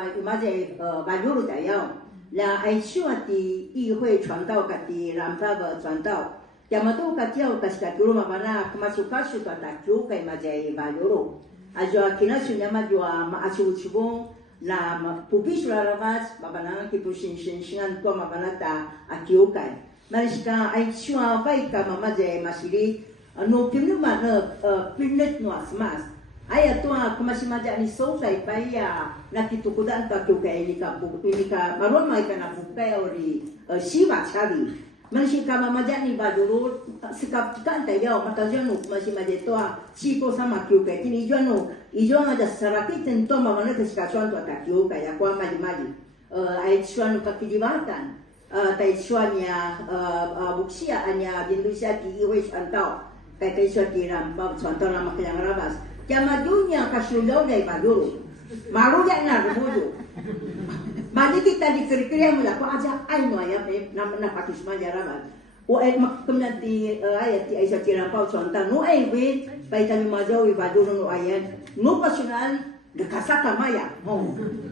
bajuru dayao la ai chua di 议会传道kati rampa 传道yamato katiao kaskaturu mabana kemasukasu ta kyu kai majai bajuru ajua kinasunya majua maachuchubong na pupisura rabas mabananga kipusinsinsingan to mabanata akiukai manisika ai chua vai ka mamaje masiri no pinuma na pinet no asmas aya to kumasimaja ni so sai baya na kitukudan ta kiukai ni ka maron mai kana bukai ori siwa chali Masih kama majani bajuru sikap kan tayo matajano masih majeto siko sama kiu kai kini ijono aja saraki tento mamana kesikasuan tu atakiu kai akwa maji ai chuan kakijibatan tai chuanya buksia anya Indonesia di iwe antau kai kai chuan di ramba chuan nama yang rabas jama dunia kasulau dai bajuru malu ya na rubuju Mari kita dikira-kira mula ko aja ay no ya na pakisma jaraban. O ay kemudian di ayat di Aisyah kira pau contoh no ay we baik kami majawi baju no ayat no pasunal dekasaka maya.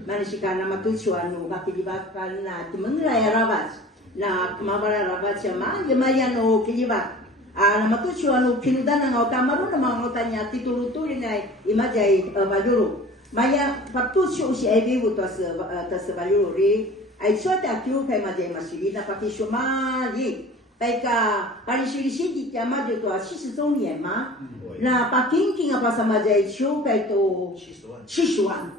Mari sikana matusuan no kakibakal na timenglay rabas. Na kumabara rabas ya maya no kilibak. Na matusuan no kinudan ng kamaro na mga tanya titulutulin ay imajay bajuru. Maya patusu si Evi utas baluri ai suata kiu kai majai masiri na pakisho mali baika parisiri di chama de to 40周年嘛那pakinking apa sama jai chu kai to 70万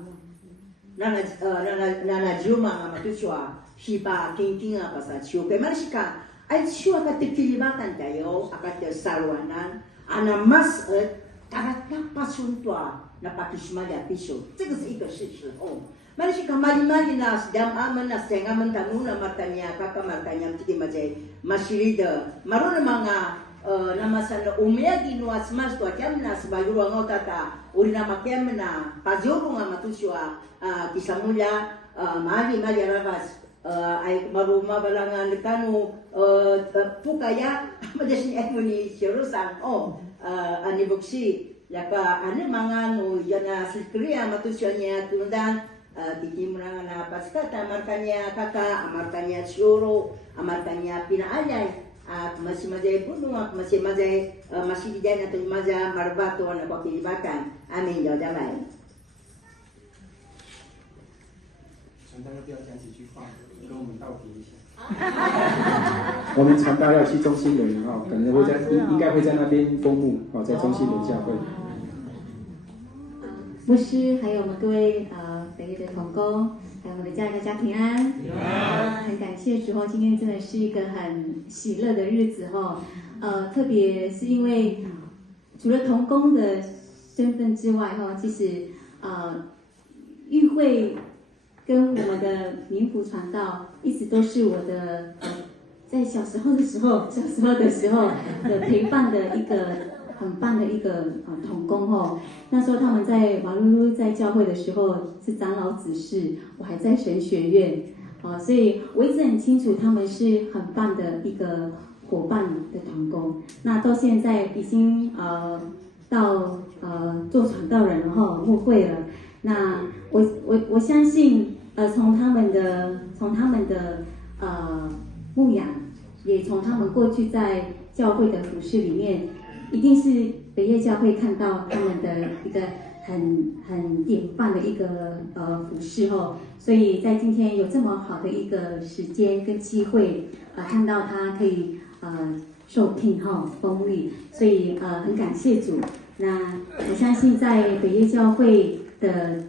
na juma ma tu chua si pakinking apa sa chu kai marsika ai chu aka tikilibatan tayo aka te sarwanan ana mas tarat nagpapasuntua na patismaya piso. 这个是一个事实哦。Malaysia kamali-mali na sedang aman na setengah mentanu na matanya kakak matanya tiki macam masih leader. Maru mga nama sana umya ginua semas tua jam na sebagai ruang tata uri nama kem na pajuru nga matusua kisah mulia mali ravas ay maruma balangan kanu pukaya madasni ekmuni sirusang ani buksi yaka ane mga no yana sikriya matusuanya tundan tiki murang na paskata amarkanya kakak amarkanya syuro amarkanya pinaayay masih mazay puno masih mazay masih dijan atau mazay marbato na pakilibakan amin ya damai 传道要不要讲几句话，跟我们道别一下？我们传道要去中心人可能会在应该会在那边封墓在中心人教会。牧师，还有我们各位北业的同工，还有我们的家人家平安。很感谢主今天真的是一个很喜乐的日子特别是因为除了同工的身份之外其实议会跟我们的民福传道一直都是我的在小时候的时候的陪伴的一个很棒的一个同工那时候他们在瓦鲁鲁在教会的时候是长老执事，我还在神学院所以我一直很清楚他们是很棒的一个伙伴的同工。那到现在已经到做传道人了牧会了。那我相信从他们的牧养，也从他们过去在教会的服事里面，一定是北业教会看到他们的一个很典范的一个服事所以在今天有这么好的一个时间跟机会看到他可以受聘封立，所以很感谢主。那我相信在北业教会的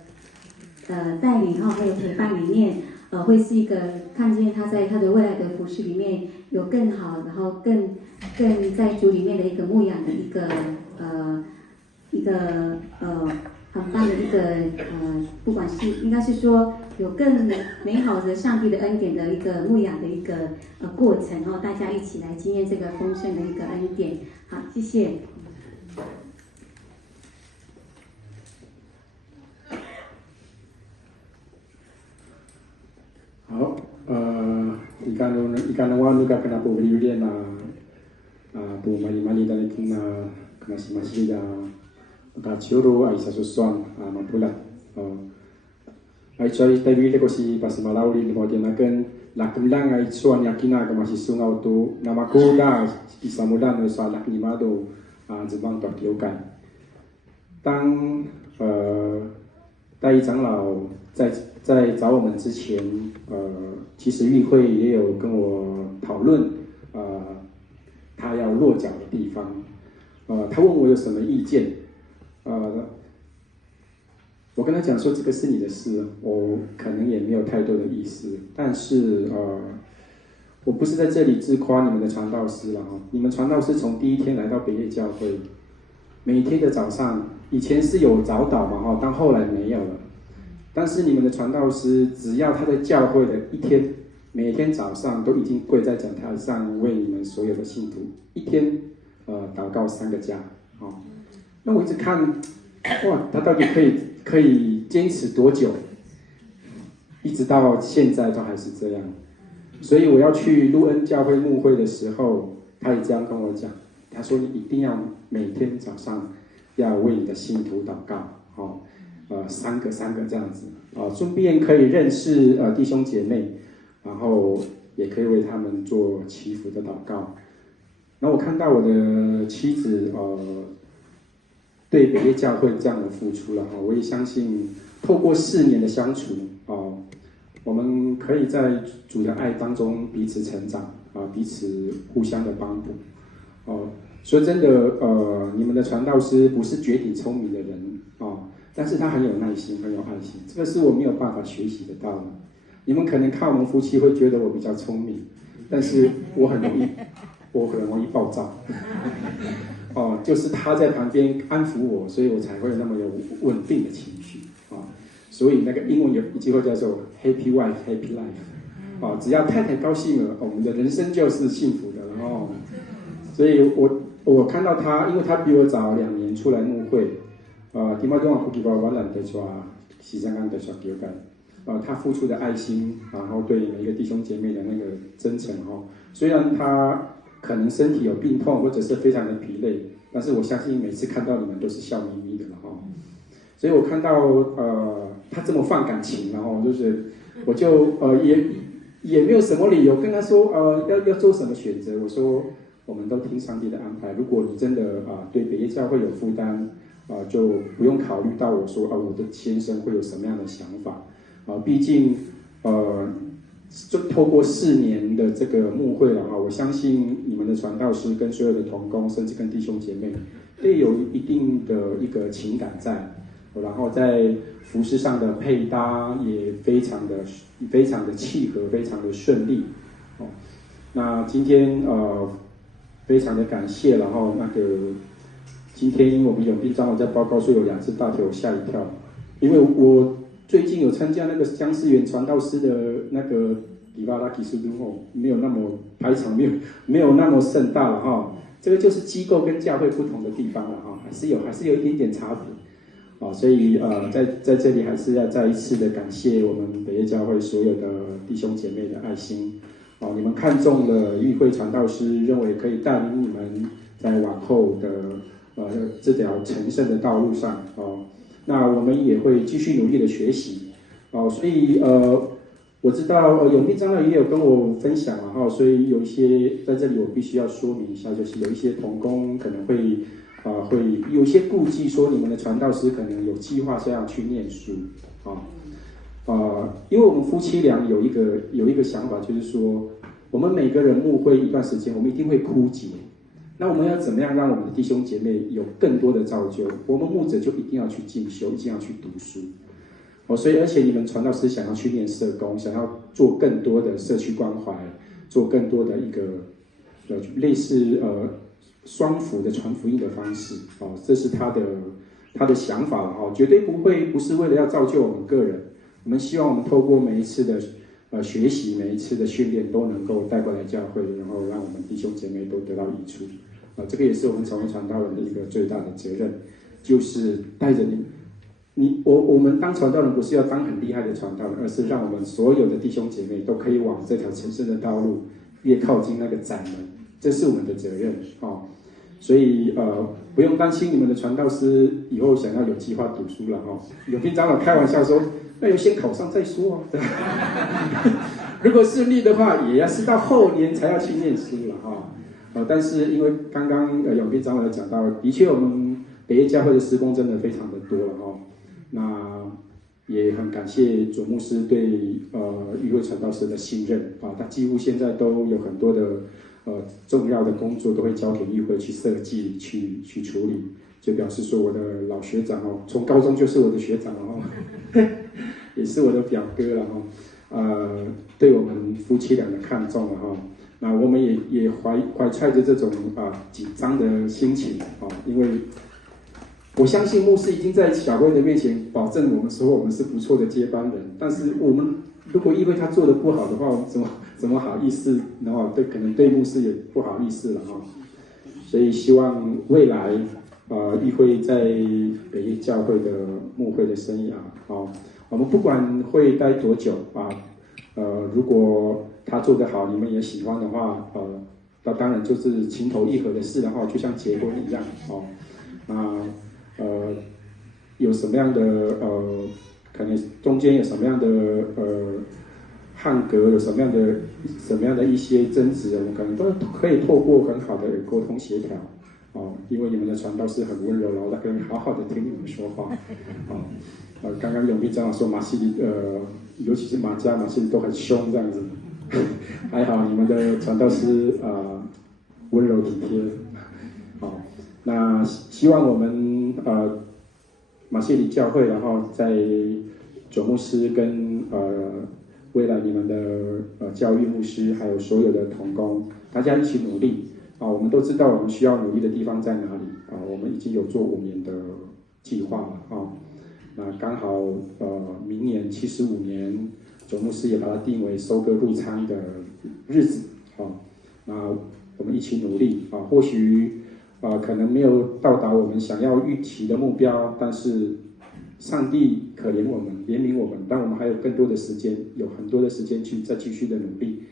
带领还有陪伴里面会是一个看见他在他的未来的服事里面有更好，然后更在主里面的一个牧养的一个很棒的一个不管是应该是说有更美好的上帝的恩典的一个牧养的一个过程大家一起来经验这个丰盛的一个恩典。好，谢谢。好，ikan awan juga kena pemberian bu mali dari kena masih ya kaciro ay sa susuan mapulat. Ay cari tabi le ko si pas malauli ni mo dinaken lakemlang ay suan yakina ka masih sungau tu nama kuda isa mudan no sa lak ni mado zebang to kiokan. 当戴长老在找我们之前，其实议会也有跟我讨论，他要落脚的地方，他问我有什么意见，我跟他讲说这个是你的事，我可能也没有太多的意思，但是我不是在这里自夸你们的传道师了你们传道师从第一天来到北业教会，每天的早上，以前是有早祷嘛但后来没有了。但是你们的传道师，只要他在教会的一天，每天早上都已经跪在讲台上为你们所有的信徒一天祷告3个家那我一直看，哇，他到底可以坚持多久？一直到现在都还是这样。所以我要去路恩教会牧会的时候，他也这样跟我讲，他说你一定要每天早上要为你的信徒祷告3个这样子顺便可以认识弟兄姐妹，然后也可以为他们做祈福的祷告。然后我看到我的妻子对北业教会这样的付出了我也相信透过4年的相处我们可以在主的爱当中彼此成长彼此互相的帮助说真的你们的传道师不是绝顶聪明的人但是他很有耐心，很有爱心，这个是我没有办法学习得到的。你们可能看我们夫妻会觉得我比较聪明，但是我很容易爆炸。就是他在旁边安抚我，所以我才会那么有稳定的情绪所以那个英文有一句话叫做 Happy Wife Happy Life 只要太太高兴了，我们的人生就是幸福的所以我看到他，因为他比我早2年出来牧会，今麦中华福基巴瓦兰的抓西山安的小教会，他付出的爱心，然后对每一个弟兄姐妹的那个真诚虽然他可能身体有病痛或者是非常的疲累，但是我相信每次看到你们都是笑眯眯的所以我看到他这么放感情，然后我就也没有什么理由跟他说要做什么选择。我说我们都听上帝的安排，如果你真的对北业教会有负担就不用考虑到我说我的先生会有什么样的想法毕竟就透过4年的这个牧会了我相信你们的传道师跟所有的同工，甚至跟弟兄姐妹，会有一定的一个情感在，然后在服事上的配搭也非常的契合，非常的顺利那今天非常的感谢，然后今天我们永斌长老在报告说有2只大腿，我吓一跳，因为我最近有参加那个江思源传道师的那个迪巴拉基斯都没有那么排场，没有那么盛大了这个就是机构跟教会不同的地方了还是有一点点差别所以在这里还是要再一次的感谢我们北业教会所有的弟兄姐妹的爱心你们看中了议会传道师，认为可以带领你们在往后的这条成圣的道路上那我们也会继续努力的学习所以我知道永斌长老也有跟我分享所以有一些在这里我必须要说明一下，就是有一些同工可能会有一些顾忌，说你们的传道师可能有计划这样去念书因为我们夫妻俩有一个想法，就是说我们每个人牧会一段时间，我们一定会枯竭，那我们要怎么样让我们的弟兄姐妹有更多的造就？我们牧者就一定要去进修，一定要去读书所以而且你们传道师想要去念社工，想要做更多的社区关怀，做更多的一个类似双福的传福音的方式这是他的想法绝对不是为了要造就我们个人，我们希望我们透过每一次的学习，每一次的训练都能够带过来教会，然后让我们弟兄姐妹都得到益处这个也是我们成为传道人的一个最大的责任，就是带着我们当传道人不是要当很厉害的传道人，而是让我们所有的弟兄姐妹都可以往这条成圣的道路越靠近那个窄门，这是我们的责任所以不用担心你们的传道师以后想要有计划读书了永斌长老开玩笑说，那要先考上再说如果顺利的话，也要是到后年才要去念书了但是因为刚刚永斌长老有讲到，的确我们北业教会的事工真的非常的多了那也很感谢主牧师对议会传道师的信任他几乎现在都有很多的重要的工作都会交给议会去设计去处理，就表示说我的老学长从高中就是我的学长也是我的表哥了对我们夫妻俩的看重了那我们也怀揣着这种紧张的心情因为我相信牧师已经在小会的面前保证我们说我们是不错的接班人，但是我们如果议会他做的不好的话，我们怎么好意思？然后可能对牧师也不好意思了所以希望未来议会在北业教会的牧会的生涯我们不管会待多久如果他做得好，你们也喜欢的话那当然就是情投意合的事就像结婚一样有什么样的可能中间有什么样的汉格，有什么样的一些争执，我们可能都可以透过很好的沟通协调因为你们的传道是很温柔，然后他可以好好的听你们说话刚刚永斌长老说马西里尤其是马西里都很凶这样子还好你们的传道师温柔体贴那希望我们马西里教会，然后在主牧师跟未来你们的教育牧师，还有所有的同工，大家一起努力我们都知道我们需要努力的地方在哪里我们已经有做5年的计划了那刚好明年75年，总牧师也把它定为收割入仓的日子那我们一起努力或许可能没有到达我们想要预期的目标，但是上帝可怜我们，怜悯我们，但我们还有更多的时间，有很多的时间去再继续的努力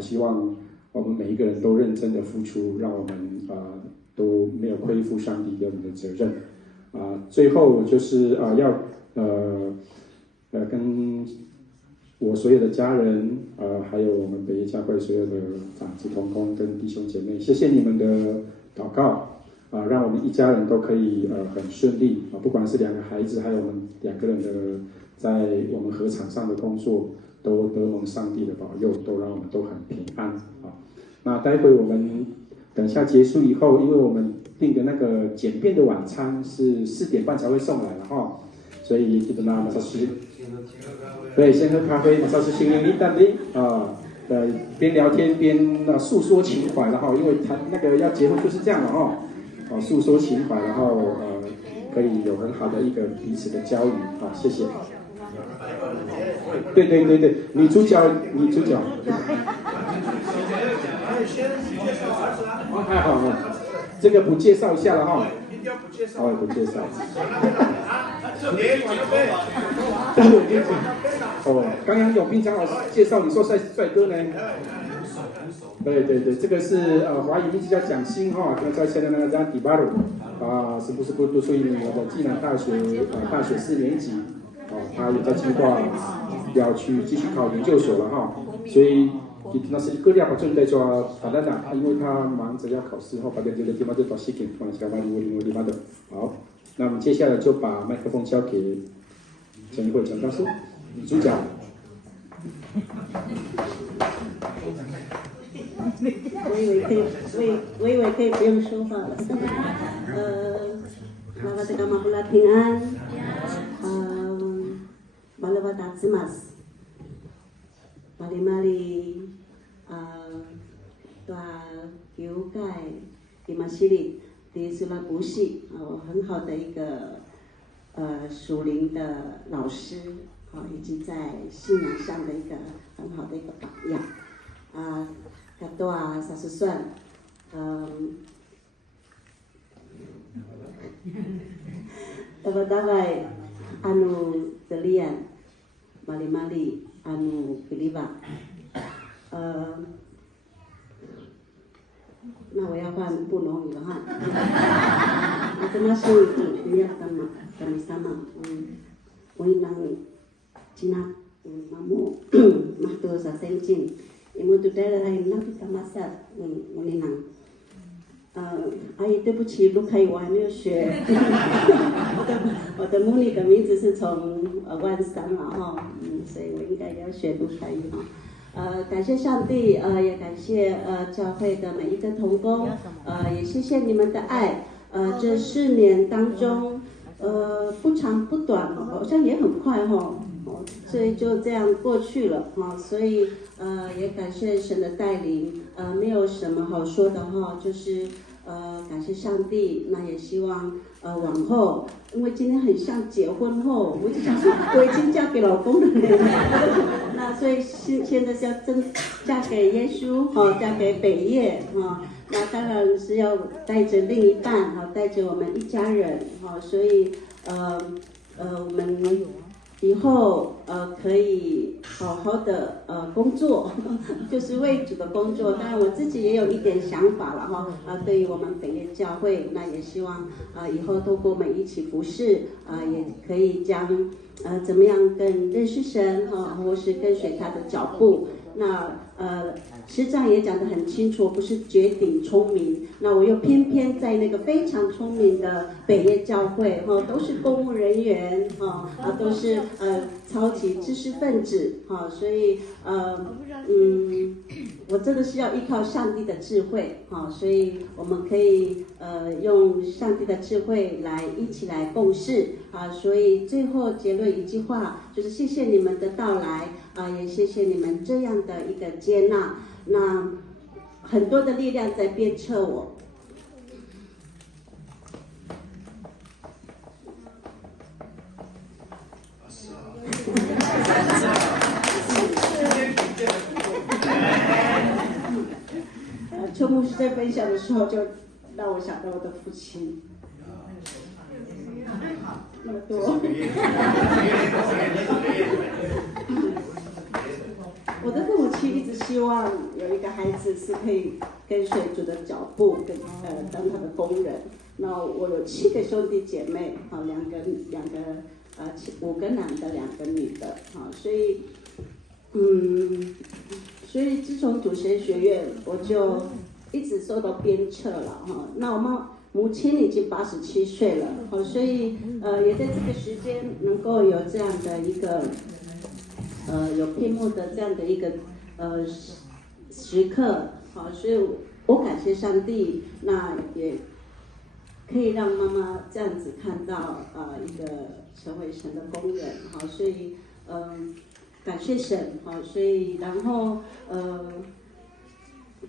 希望我们每一个人都认真的付出，让我们都没有亏负上帝给我们的责任最后就是要跟我所有的家人还有我们北业教会所有的长子同工跟弟兄姐妹，谢谢你们的祷告让我们一家人都可以很顺利不管是2个孩子，还有我们2个人的在我们禾场上的工作，都得蒙上帝的保佑，都让我们都很平安那待会我们等一下结束以后，因为我们订的那个简便的晚餐是4点半才会送来了所以记得马上是对，先喝咖啡，马上是心灵淡定边聊天边诉说情怀了因为他那个要结婚就是这样了诉说情怀，然后可以有很好的一个彼此的交流谢谢。对，女主角太好了，这个不介绍一下了不介绍刚刚永斌长老师介绍你说帅哥呢对，这个是华语名字叫蒋欣在现在那个叫迪巴鲁是不是不读书于我的暨南大学大学4年级他也在计划要去继续考研究所了所以那是各地把正在做反正因为他忙着要考试把这个地方就到西边放下把地方的好，那我们接下来就把麦克风交给陈一慧陈大叔主讲。我以为可以不用说话了。Selamat Mabulat Pingan, Malabat Atzimas, Mali Tua Yukai Imasiri 迪苏拉布西很好的一个属灵的老师以及在信仰上的一个很好的一个榜样Ketua Sasusuan Dapat-dapat anu telian mali-mali anu kelibat 那我要换布农语了哈。Terima kasih niat kami sama. Wenang Cina mamu mahtu sa senjin. Imu tu daerah lain nak kita masak wenang. 阿姨，对不起，陆凯，我还没有学。我的母语的名字是从万山嘛所以我应该要学陆凯语感谢上帝，也感谢教会的每一个同工，也谢谢你们的爱。这4年当中，不长不短，好像也很快所以就这样过去了所以也感谢神的带领，没有什么好说的就是感谢上帝，那也希望往后，因为今天很像结婚后，我就想说我已经嫁给老公了那所以现在是要嫁给耶稣嫁给北业那当然是要带着另一半带着我们一家人所以我们以后可以好好的工作，就是为主的工作。当然我自己也有一点想法了对于我们北业教会，那也希望以后透过我们一起服侍也可以将怎么样更认识神或是跟随他的脚步。那师长也讲得很清楚，不是绝顶聪明，那我又偏偏在那个非常聪明的北业教会都是公务人员都是超级知识分子所以我真的是要依靠上帝的智慧所以我们可以用上帝的智慧来一起来共事所以最后结论一句话，就是谢谢你们的到来也谢谢你们这样的一个接纳。那很多的力量在鞭策我。邱牧师在分享的时候，就让我想到我的父亲。那么多。我的父母亲一直希望有一个孩子是可以跟随主的脚步，当他的工人。那我有7个兄弟姐妹，啊5个男的，2个女的，啊，所以自从主神学院，我就一直受到鞭策了，哈。那我母亲已经87岁了，好，所以也在这个时间能够有这样的一个有屏幕的这样的一个时刻，好，所以我感谢上帝，那也可以让妈妈这样子看到一个成为神的工人，好，所以感谢神，好，所以然后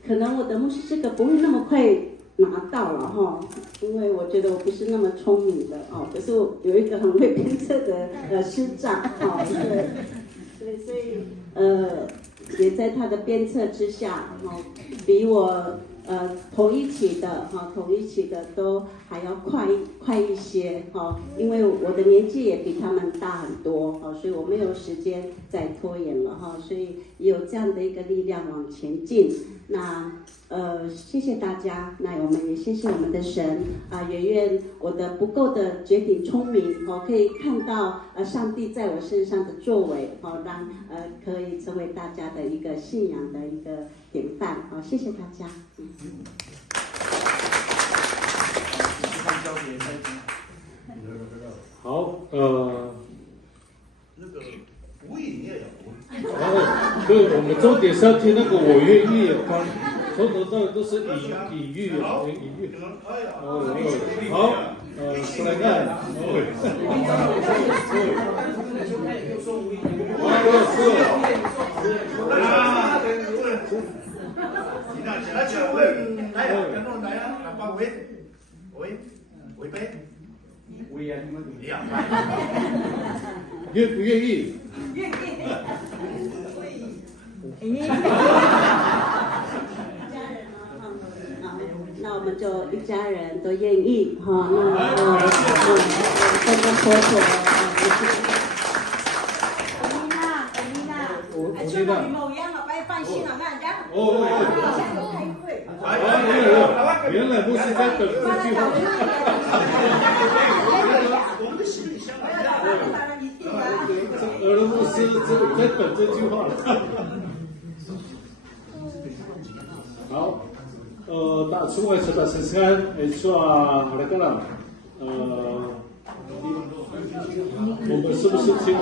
可能我的牧师这个不会那么快拿到了哈，因为我觉得我不是那么聪明的哦，可是我有一个很会鞭策的师长，哦，对，所以也在他的鞭策之下，哦，比我同一期的都还要快一些，哈，因为我的年纪也比他们大很多，哈，所以我没有时间再拖延了，哈，所以有这样的一个力量往前进。那谢谢大家，那我们也谢谢我们的神啊，也愿我的不够的绝顶聪明，可以看到上帝在我身上的作为，让可以成为大家的一个信仰的一个典范，好，谢谢大家。好，那个无意你也有。对，我们重点是要听那个我愿意有关，从头到尾都是隐喻啊，隐喻。好，来看，愿不愿意？愿意。那我们就一家人都愿意哈，那跟着婆婆就跟羽毛一样了，不要放心了，那人家原来不是在等这句话。我们的心里相通。俄罗斯在等这句话。好，大出外出的时间，说好了个了，我们是不是请我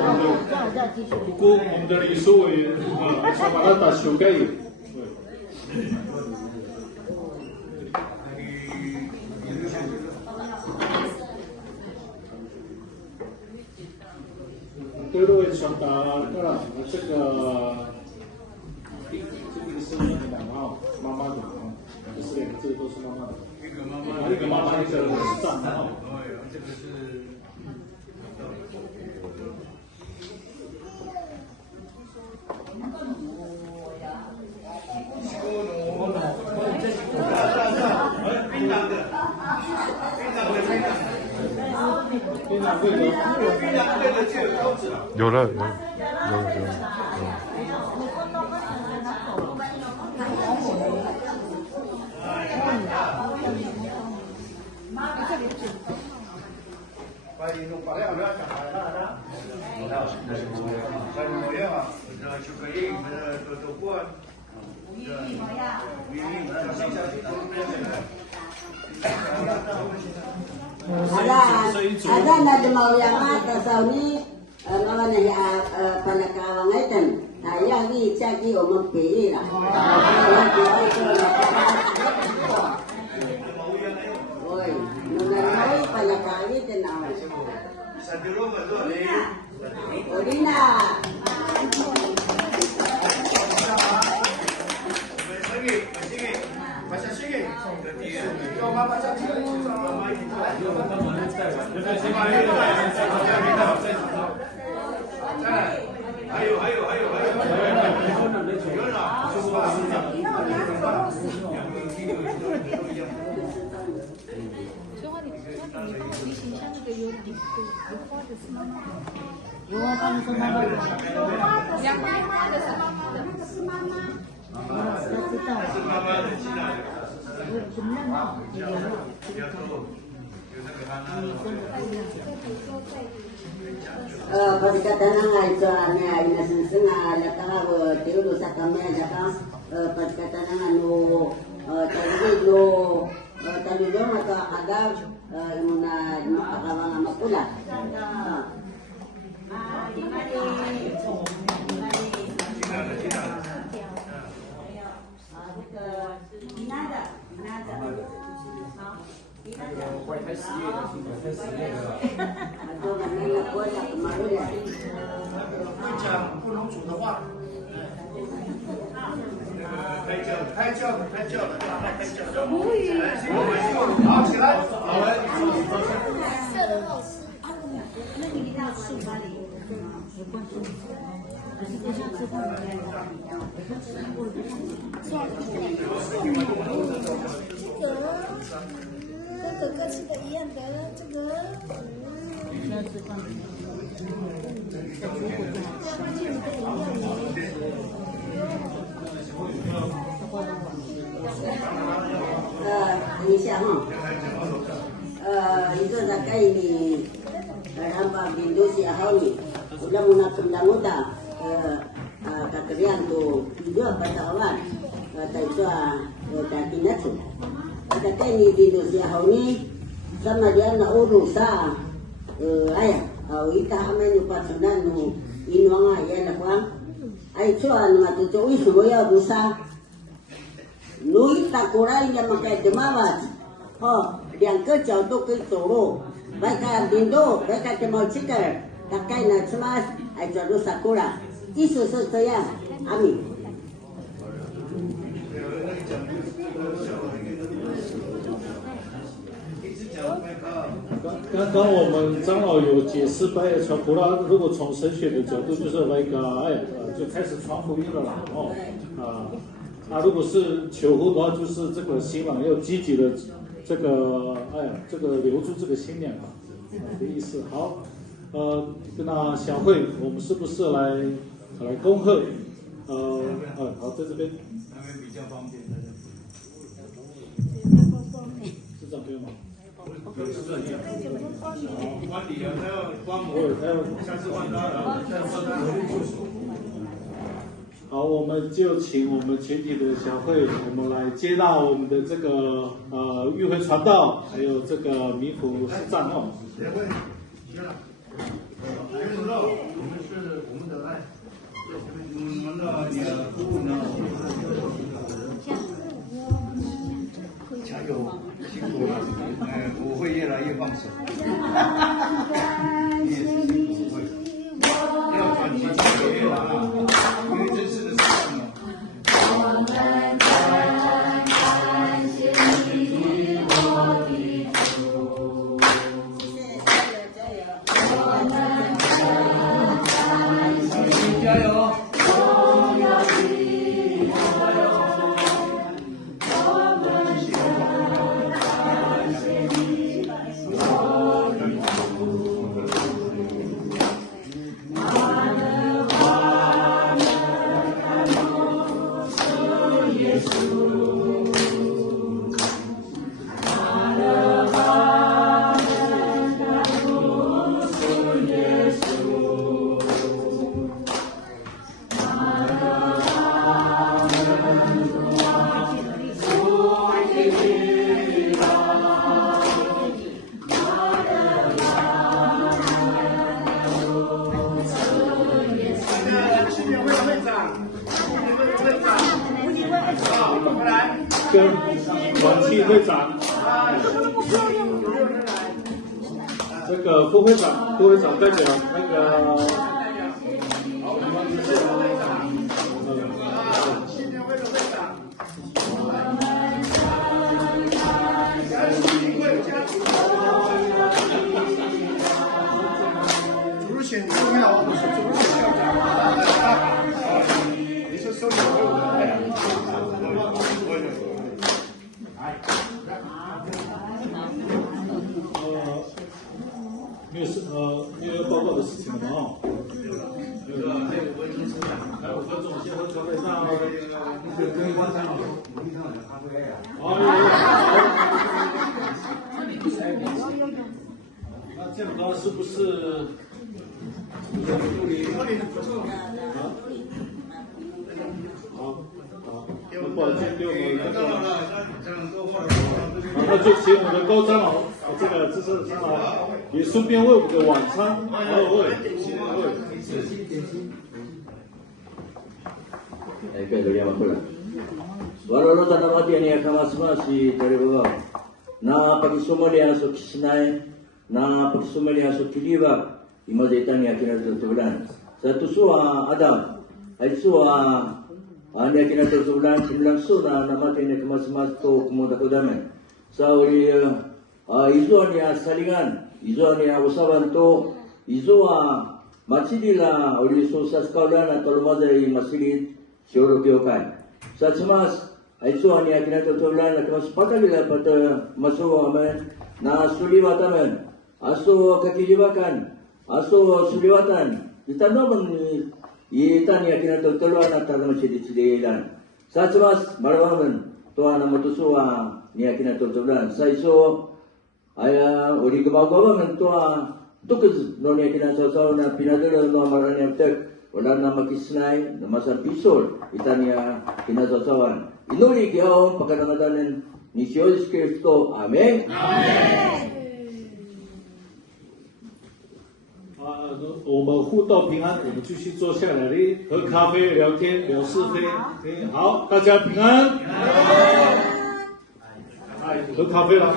们的李书委员说把它打修改？对各位传达个了，这个是妈妈的不是2个字都是妈妈的，一个妈妈，一个是丈夫。这个是。有了。Ada na mau yang mata sauni lawan panakawang item. Nah, yang ni cagi omong pilih lah. Oi, nungai panakawi tenang. Orina. Sige. 有啊，他们说妈妈的，杨妈妈的是妈妈的，是妈妈。我知道。是妈妈的进来的。什么样？Pagkatan nga ito na inasensa nga laka tiulo sa kami laka pagkatan nga no talilo makakagaw muna makakawang mapula.讲不能煮的话，开轿的，开轿的，好起来，好来，色的好吃。那你一定要吃哪里？没关系，可是不像吃饭一样。跟哥哥吃的一样的这个。现在吃饭。Ini siya mo. Ito na kay ni Ramba Bindo si Ahoni. Udah muna kumdamuda kakrian tu dua patawan. Kata itu dati natsu. Kata kay ni Bindo si Ahoni sama dia na urusa ayah. Ita amen nu pasunan nu inuanga ya na kwang. Ay chua nu matutu isu ya busa. Núi ta kurai yang makai demawas. Oh, yang kerja untuk itu lo. Mereka bindo, mereka cuma cikar. Takai nak semas, aja lu sakura. Isu sesuatu amin. 刚刚我们长老有解释白野传普拉，如果从神学的角度，就是那个就开始传福音了啦，如果是求婚的话，就是这个新郎要积极的这个留住这个新娘吧，的意思。好，那小慧，我们是不是来恭贺？好，在这边。那边比较方便，是这样对吗？是这样。关礼啊，他要关门，他要下次换他了，下次换他。好，我们就请我们全体的小会，我们来接纳我们的这个玉会传道，还有这个弥普司长哦。协会，行了。刘主任，我们是我们的爱，我们的也服务呢，加油，辛苦了，我会越来越放手。你也是辛苦会，要转型越来越难啊。 因为这次的事情呢，我们感谢你，我的主，我们感谢你，加油！荣耀的所有，我们感谢你，我的主，他的话。 耶稣，他的话能感动是耶稣，他的话能光主的力量，他的话能动是耶稣。青年会的会长，青年会的会长。 跟团契会长，这个副会长代表那个，青年会的会长，是很重要，我是主任校长你是收留我没有报告的事情了吗？还有5分钟，先和传媒上跟观察好，那这样的话是不是？好，那抱歉，给我们那就请我们的高长老，这个资深长老也顺便为我们的晚餐，Walau tanah mati ni kamas-masi dari bawah. Na pagi sumalia so kisinai, na pagi sumalia so kiliba, imazaitan ni akhirnya tertubulan. Satu suah Adam, ay suah ni akhirnya tertubulan, kimlang suna na mati ni kamas-mas to kumuda kudamen. Sa uli izo niya salingan, izo niya usaban to, izo macilila uli susas kaulan at tulumazay masilit siuro kyokan. Sa cemas, itu hanya kena tertulang, kena sepatah bila pada masuk aman, na suliwatan, aso kaki libakan, aso suliwatan, kita namun itan yang kena tertulang atau masih dicedilan. Sa cemas, malaman, tuan nama tusua ni kena tertulang. Sa iso, ayah ori kebawa mentua, tukuz noni kena sosau na pinadul no amaran yang tek. Wala na makisnay, na masang pisol, itanya kinasasawan. Inuli kiyaw, pagkatangadanan ni Jesus Kristo. Amen. Amen. 我们互道平安，我们继续坐下来喝咖啡、聊天、聊是非。好，大家平安。喝咖啡了。